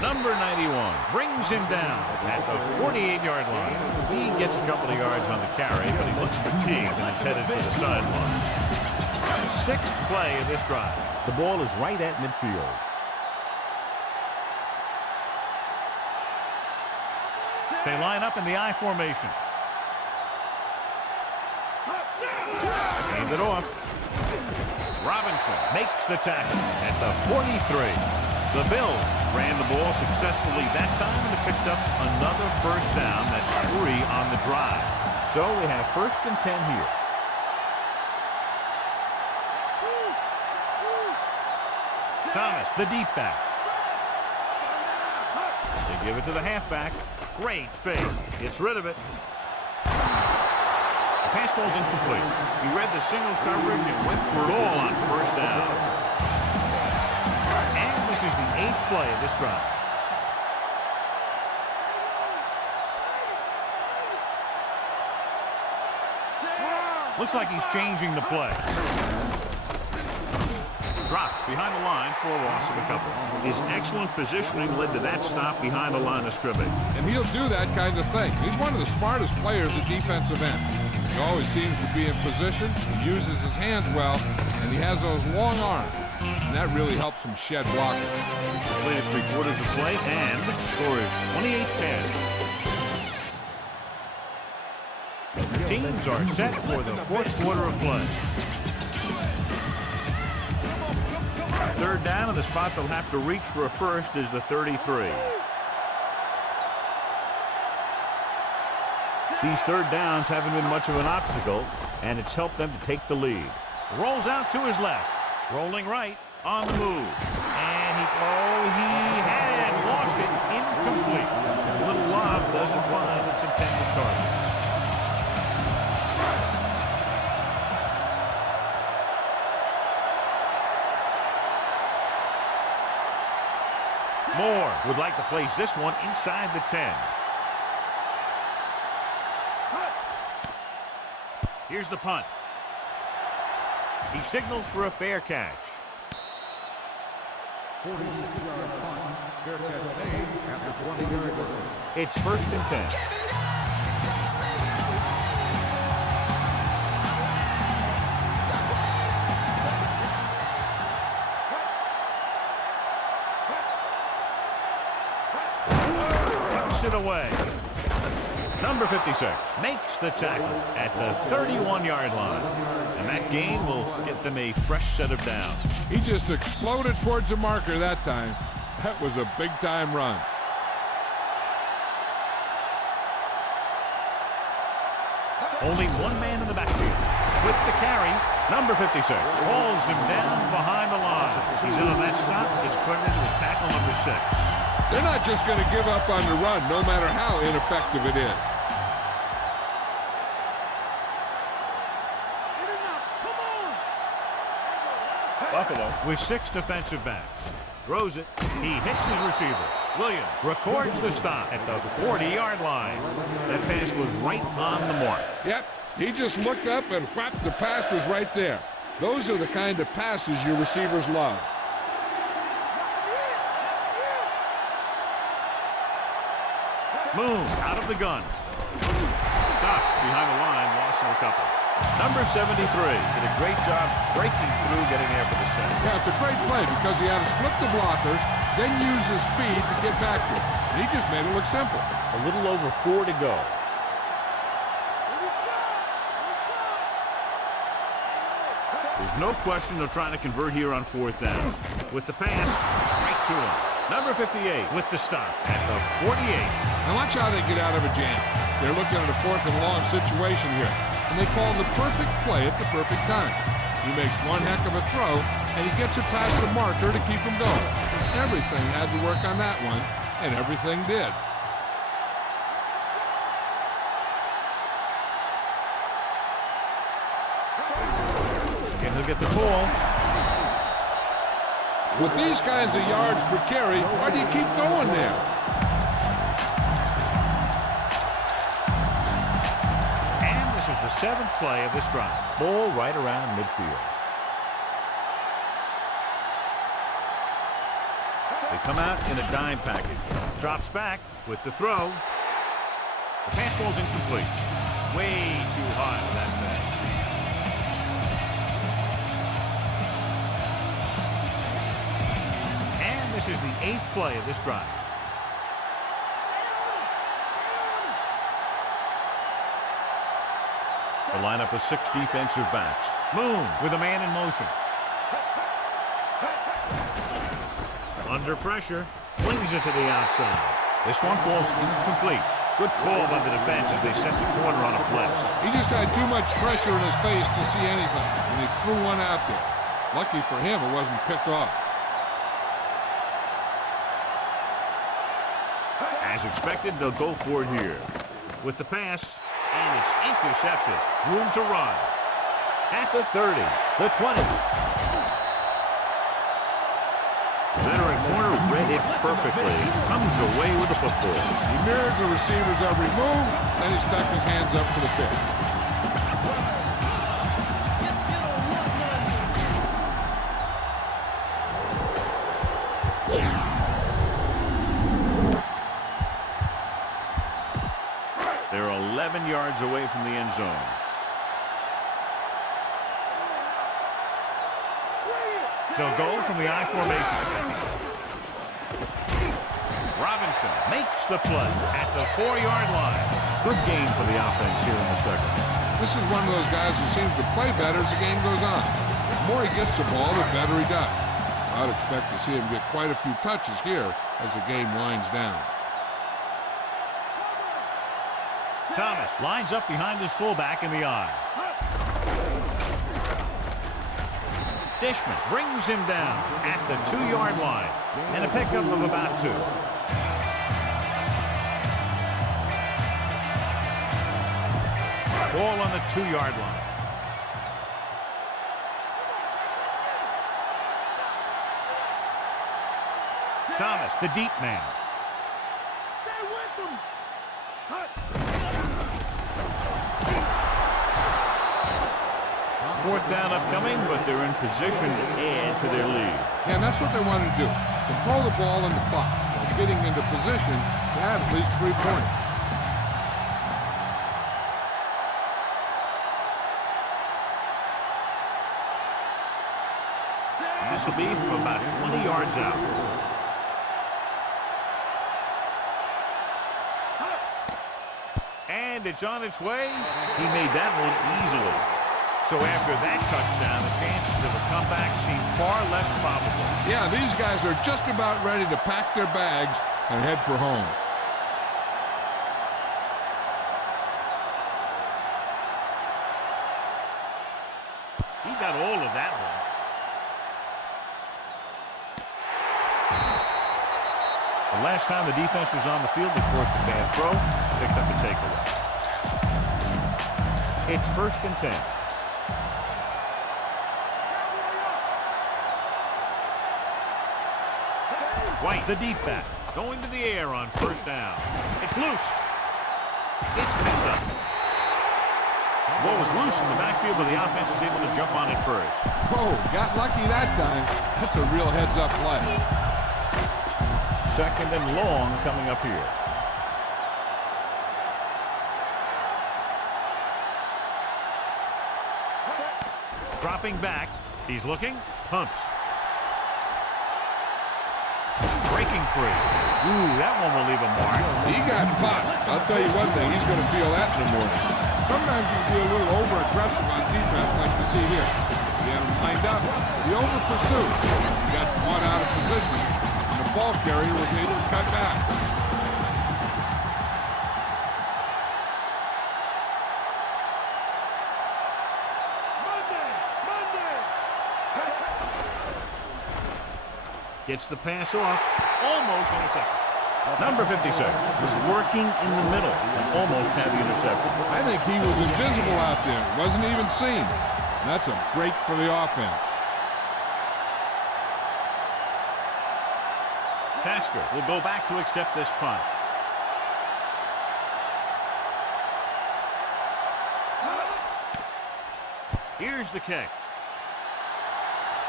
Number 91 brings him down at the 48-yard line. He gets a couple of yards on the carry, but he looks fatigued and is headed for the sideline. 6th play of this drive. The ball is right at midfield. They line up in the I formation. Hand it off. Robinson makes the tackle at the 43. The Bills ran the ball successfully that time and have picked up another first down. That's 3 on the drive. So we have first and 10 here. Thomas, the deep back. They give it to the halfback. Great fake. Gets rid of it. The pass falls incomplete. He read the single coverage and went for it all on first down. And this is the 8th play of this drive. Looks like he's changing the play. Drop behind the line for a loss of a couple. His excellent positioning led to that stop behind the line of scrimmage. And he'll do that kind of thing. He's one of the smartest players at defensive end. He always seems to be in position, he uses his hands well, and he has those long arms. And that really helps him shed blockers. Completed 3/4 of play, and the score is 28-10. The teams are set for the 4th quarter of play. 3rd down, and the spot they'll have to reach for a first is the 33. These third downs haven't been much of an obstacle, and it's helped them to take the lead. Rolls out to his left. Rolling right on the move. And he had it and lost it. Incomplete. A little lob doesn't find its intended target. Moore would like to place this one inside the 10. Here's the punt. He signals for a fair catch. 46-yard punt. Fair catch made after 20-yard line. It's 1st and 10. Tucks it away. Number 56 makes the tackle at the 31-yard line. And that gain will get them a fresh set of downs. He just exploded towards the marker that time. That was a big-time run. Only one man in the backfield. With the carry, number 56 hauls him down behind the line. He's in on that stop. It's credited with tackle number 6. They're not just going to give up on the run, no matter how ineffective it is. Buffalo with 6 defensive backs. Throws it. He hits his receiver. Williams records the stop at the 40-yard line. That pass was right on the mark. Yep, he just looked up and whap, the pass was right there. Those are the kind of passes your receivers love. Moon out of the gun. Stopped behind the line, lost a couple. Number 73 did a great job breaking through, getting there for the sack. Yeah, it's a great play because he had to slip the blocker, then use his speed to get back to it. And he just made it look simple. A little over 4 to go. There's no question they're trying to convert here on 4th down. With the pass, right to him. Number 58 with the stop at the 48. Now watch how they get out of a jam. They're looking at a 4th and long situation here. And they call the perfect play at the perfect time. He makes one heck of a throw, and he gets it past the marker to keep him going. Everything had to work on that one, and everything did. And he'll get the call. With these kinds of yards per carry, why do you keep going there? And this is the 7th play of this drive. Ball right around midfield. They come out in a dime package. Drops back with the throw. The pass falls incomplete. Way too high with that pass. And this is the 8th play of this drive. The lineup of 6 defensive backs. Moon with a man in motion. Under pressure, flings it to the outside. This one falls incomplete. Good call by the defense as they set the corner on a blitz. He just had too much pressure in his face to see anything, and he threw one out there. Lucky for him, it wasn't picked off. As expected, they'll go for it here. With the pass, and it's intercepted. Room to run. At the 30, the 20. Veteran corner read it perfectly. Comes away with the football. He mirrored the receiver's every move, then he stuck his hands up for the pick. They're 11 yards away from the end zone. They'll go from the I formation. Robinson makes the play at the 4-yard line. Good gain for the offense here in the second. This is one of those guys who seems to play better as the game goes on. The more he gets the ball, the better he does. I'd expect to see him get quite a few touches here as the game winds down. Thomas lines up behind his fullback in the I. Dishman brings him down at the 2-yard line. And a pickup of about 2. Ball on the 2-yard line. Thomas, the deep man. Stay with them. Fourth down upcoming, but they're in position to add to their lead. Yeah, and that's what they wanted to do. Control the ball and the clock while getting into position to add at least 3 points. This will be from about 20 yards out. And it's on its way. He made that one easily. So after that touchdown, the chances of a comeback seem far less probable. Yeah, these guys are just about ready to pack their bags and head for home. He got all of that one. The last time the defense was on the field, they forced a bad throw, picked up a takeaway. It's 1st and 10. White, the deep back, going to the air on 1st down. It's loose. It's picked up. Ball was loose in the backfield, but the offense is able to jump on it first. Oh, got lucky that time. That's a real heads-up play. 2nd and long coming up here. Dropping back. He's looking. Pumps. Breaking free. Ooh, that one will leave a mark. He got popped. I'll tell you one thing, he's going to feel that in the morning. Sometimes you can be a little over-aggressive on defense like you see here. He had him lined up. He over-pursued. He got caught out of position, and the ball carrier was able to cut back. Gets the pass off. Almost on a second. Number 56 was working in the middle and almost had the interception. I think he was invisible out there. Wasn't even seen. And that's a break for the offense. Tasker will go back to accept this punt. Here's the kick.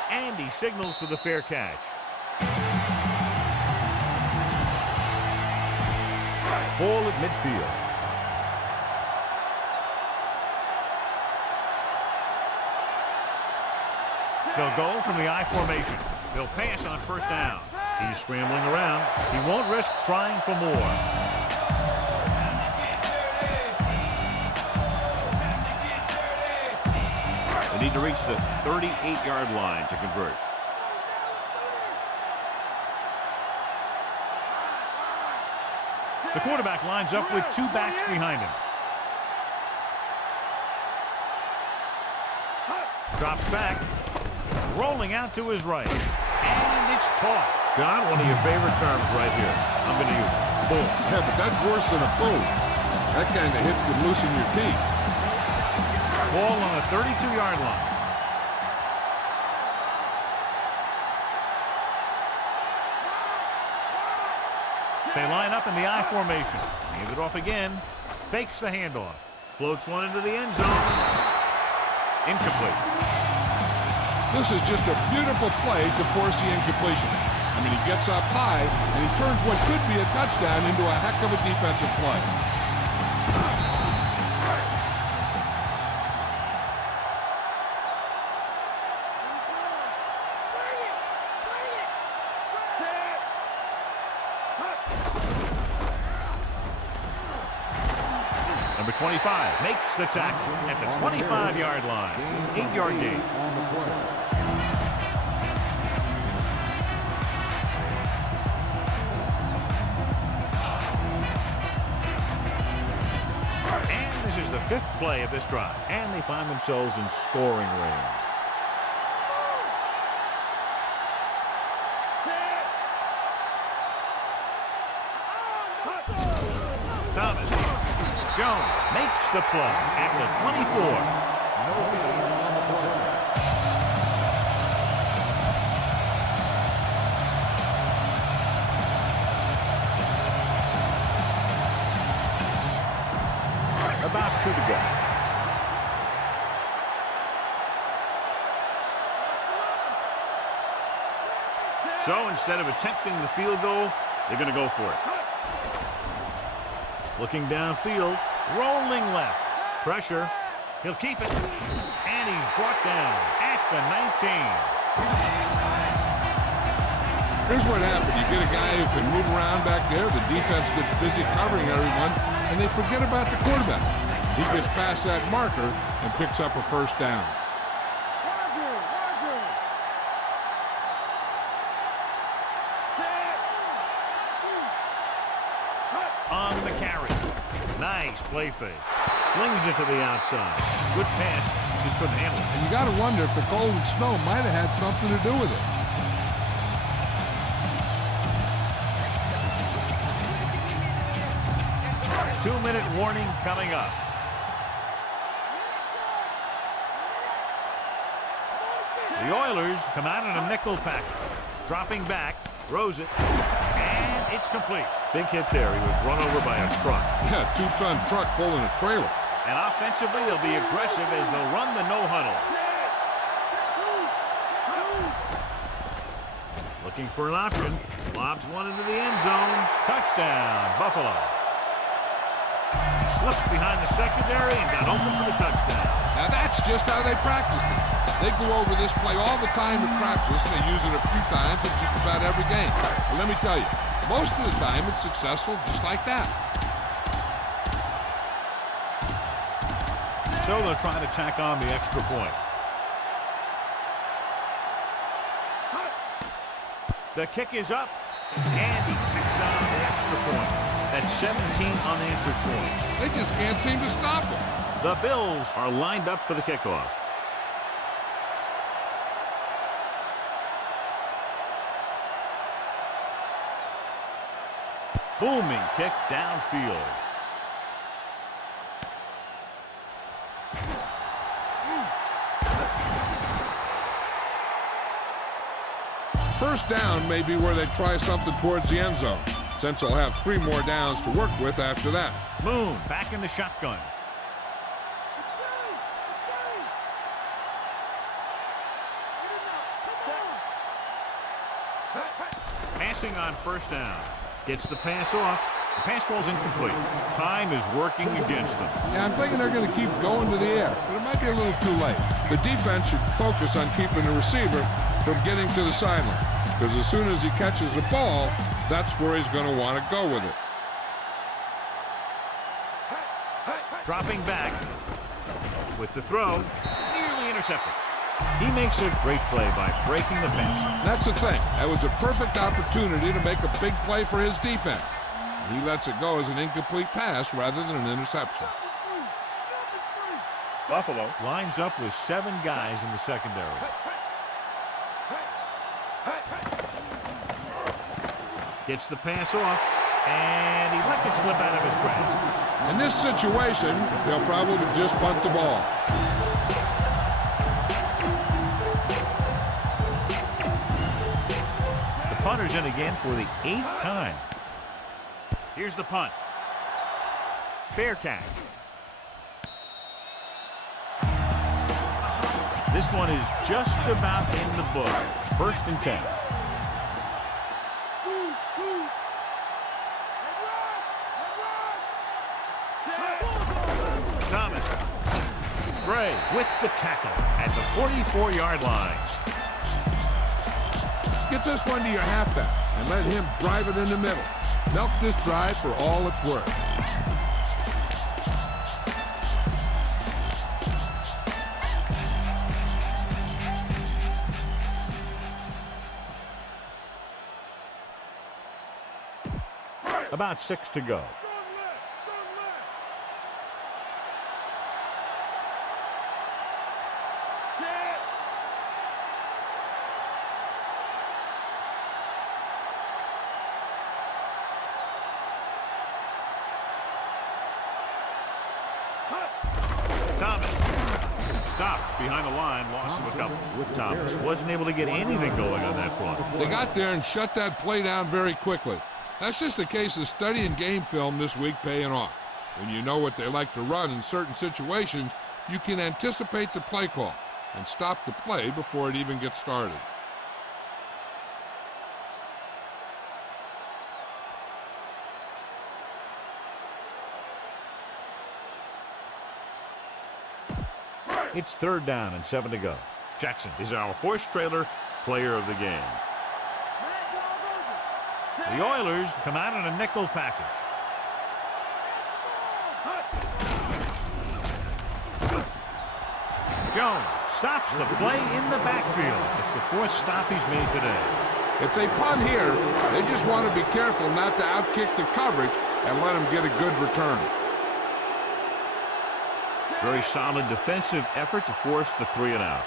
And he signals for the fair catch. Ball at midfield. They'll go from the I formation. They'll pass on 1st down. He's scrambling around. He won't risk trying for more. They need to reach the 38-yard line to convert. The quarterback lines up with 2 backs behind him. Drops back. Rolling out to his right. And it's caught. John, one of your favorite terms right here. I'm going to use it. Boom. Yeah, but that's worse than a boom. That kind of hit could loosen your teeth. Ball on the 32-yard line. They line up in the I formation. Hands it off again. Fakes the handoff. Floats one into the end zone. Incomplete. This is just a beautiful play to force the incompletion. I mean, he gets up high, and he turns what could be a touchdown into a heck of a defensive play. Number 25 makes the tackle at the 25-yard line. 8-yard gain. fifth play of this drive, and they find themselves in scoring range. Thomas. Jones makes the play at the 24. About 2 to go. So instead of attempting the field goal, they're going to go for it. Looking downfield, rolling left. Pressure. He'll keep it. And he's brought down at the 19. Here's what happened. You get a guy who can move around back there. The defense gets busy covering everyone, and they forget about the quarterback. He gets past that marker and picks up a first down. On the carry. Nice play fake. Flings it to the outside. Good pass. Just couldn't handle it. And you got to wonder if the cold and snow might have had something to do with it. Two-minute warning coming up. The Oilers come out in a nickel package. Dropping back, throws it, and it's complete. Big hit there. He was run over by a truck. Yeah, 2-ton truck pulling a trailer. And offensively, they'll be aggressive as they'll run the no-huddle. Looking for an option. Lobs one into the end zone. Touchdown, Buffalo. He slips behind the secondary and got open for the touchdown. Now that's just how they practiced it. They go over this play all the time in practice. They use it a few times in just about every game. But let me tell you, most of the time it's successful just like that. So they'll try to tack on the extra point. The kick is up, and he tacks on the extra point. That's 17 unanswered points. They just can't seem to stop them. The Bills are lined up for the kickoff. Booming kick downfield. First down may be where they try something towards the end zone, since they'll have 3 more downs to work with after that. Moon back in the shotgun. Passing on first down. Gets the pass off. The pass ball's incomplete. Time is working against them. Yeah, I'm thinking they're going to keep going to the air, but it might be a little too late. The defense should focus on keeping the receiver from getting to the sideline, because as soon as he catches the ball, that's where he's going to want to go with it. Dropping back with the throw. Nearly intercepted. He makes a great play by breaking the fence. That's the thing. That was a perfect opportunity to make a big play for his defense. He lets it go as an incomplete pass rather than an interception. Buffalo lines up with 7 guys in the secondary. Gets the pass off, and he lets it slip out of his grasp. In this situation, they'll probably just punt the ball. The punter's in again for the 8th time. Here's the punt. Fair catch. This one is just about in the books. 1st and 10. Thomas. Gray with the tackle at the 44-yard line. Get this one to your halfback and let him drive it in the middle. Milk this drive for all it's worth. About 6 to go. Thomas stopped behind the line, loss of a couple. Thomas wasn't able to get anything going on that play. They got there and shut that play down very quickly. That's just a case of studying game film this week paying off. When you know what they like to run in certain situations, you can anticipate the play call and stop the play before it even gets started. It's 3rd down and 7 to go. Jackson is our horse trailer player of the game. The Oilers come out in a nickel package. Jones stops the play in the backfield. It's the 4th stop he's made today. If they punt here, they just want to be careful not to outkick the coverage and let them get a good return. Very solid defensive effort to force the 3-and-out.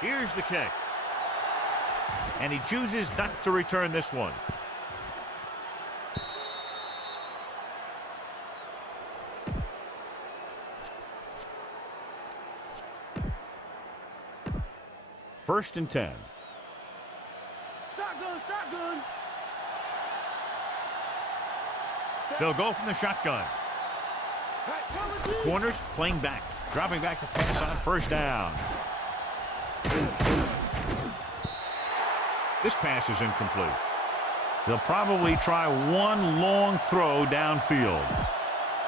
Here's the kick. And he chooses not to return this one. First and 10. Shotgun, shotgun. They'll go from the shotgun. Corners playing back. Dropping back to pass on 1st down. This pass is incomplete. They'll probably try one long throw downfield.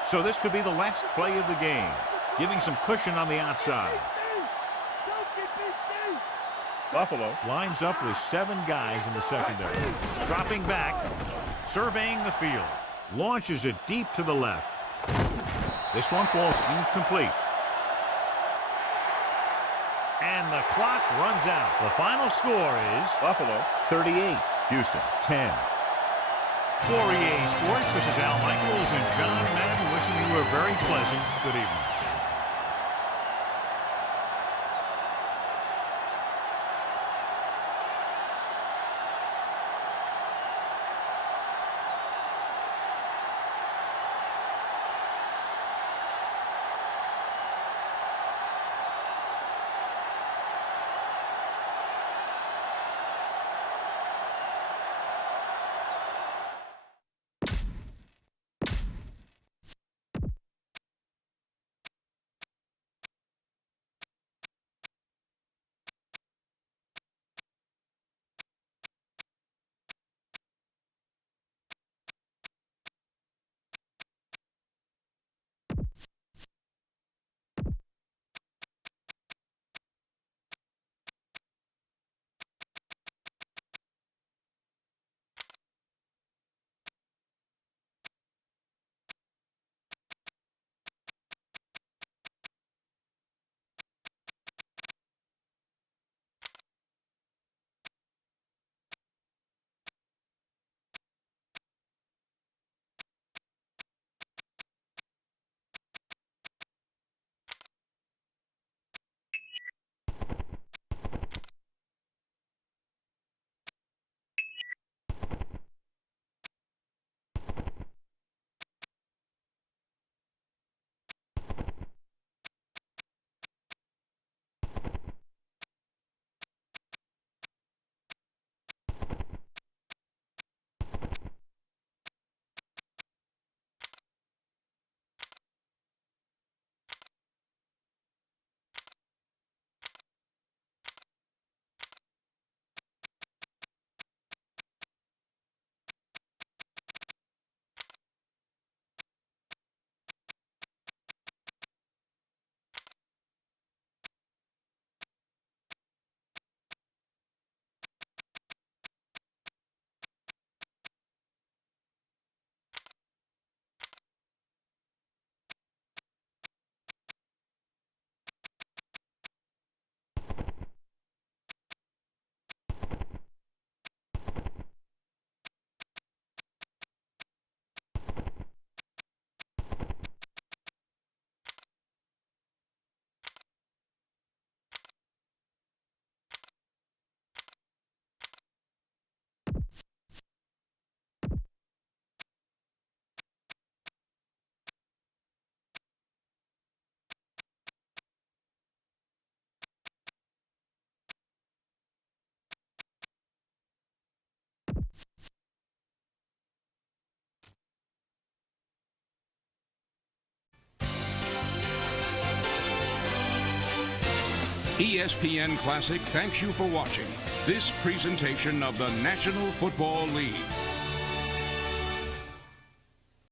So this could be the last play of the game, giving some cushion on the outside. Buffalo lines up with 7 guys in the secondary. Dropping back, surveying the field. Launches it deep to the left. This one falls incomplete. And the clock runs out. The final score is Buffalo 38, Houston 10. For EA Sports, this is Al Michaels and John Madden wishing you a very pleasant good evening. ESPN Classic thanks you for watching this presentation of the National Football League.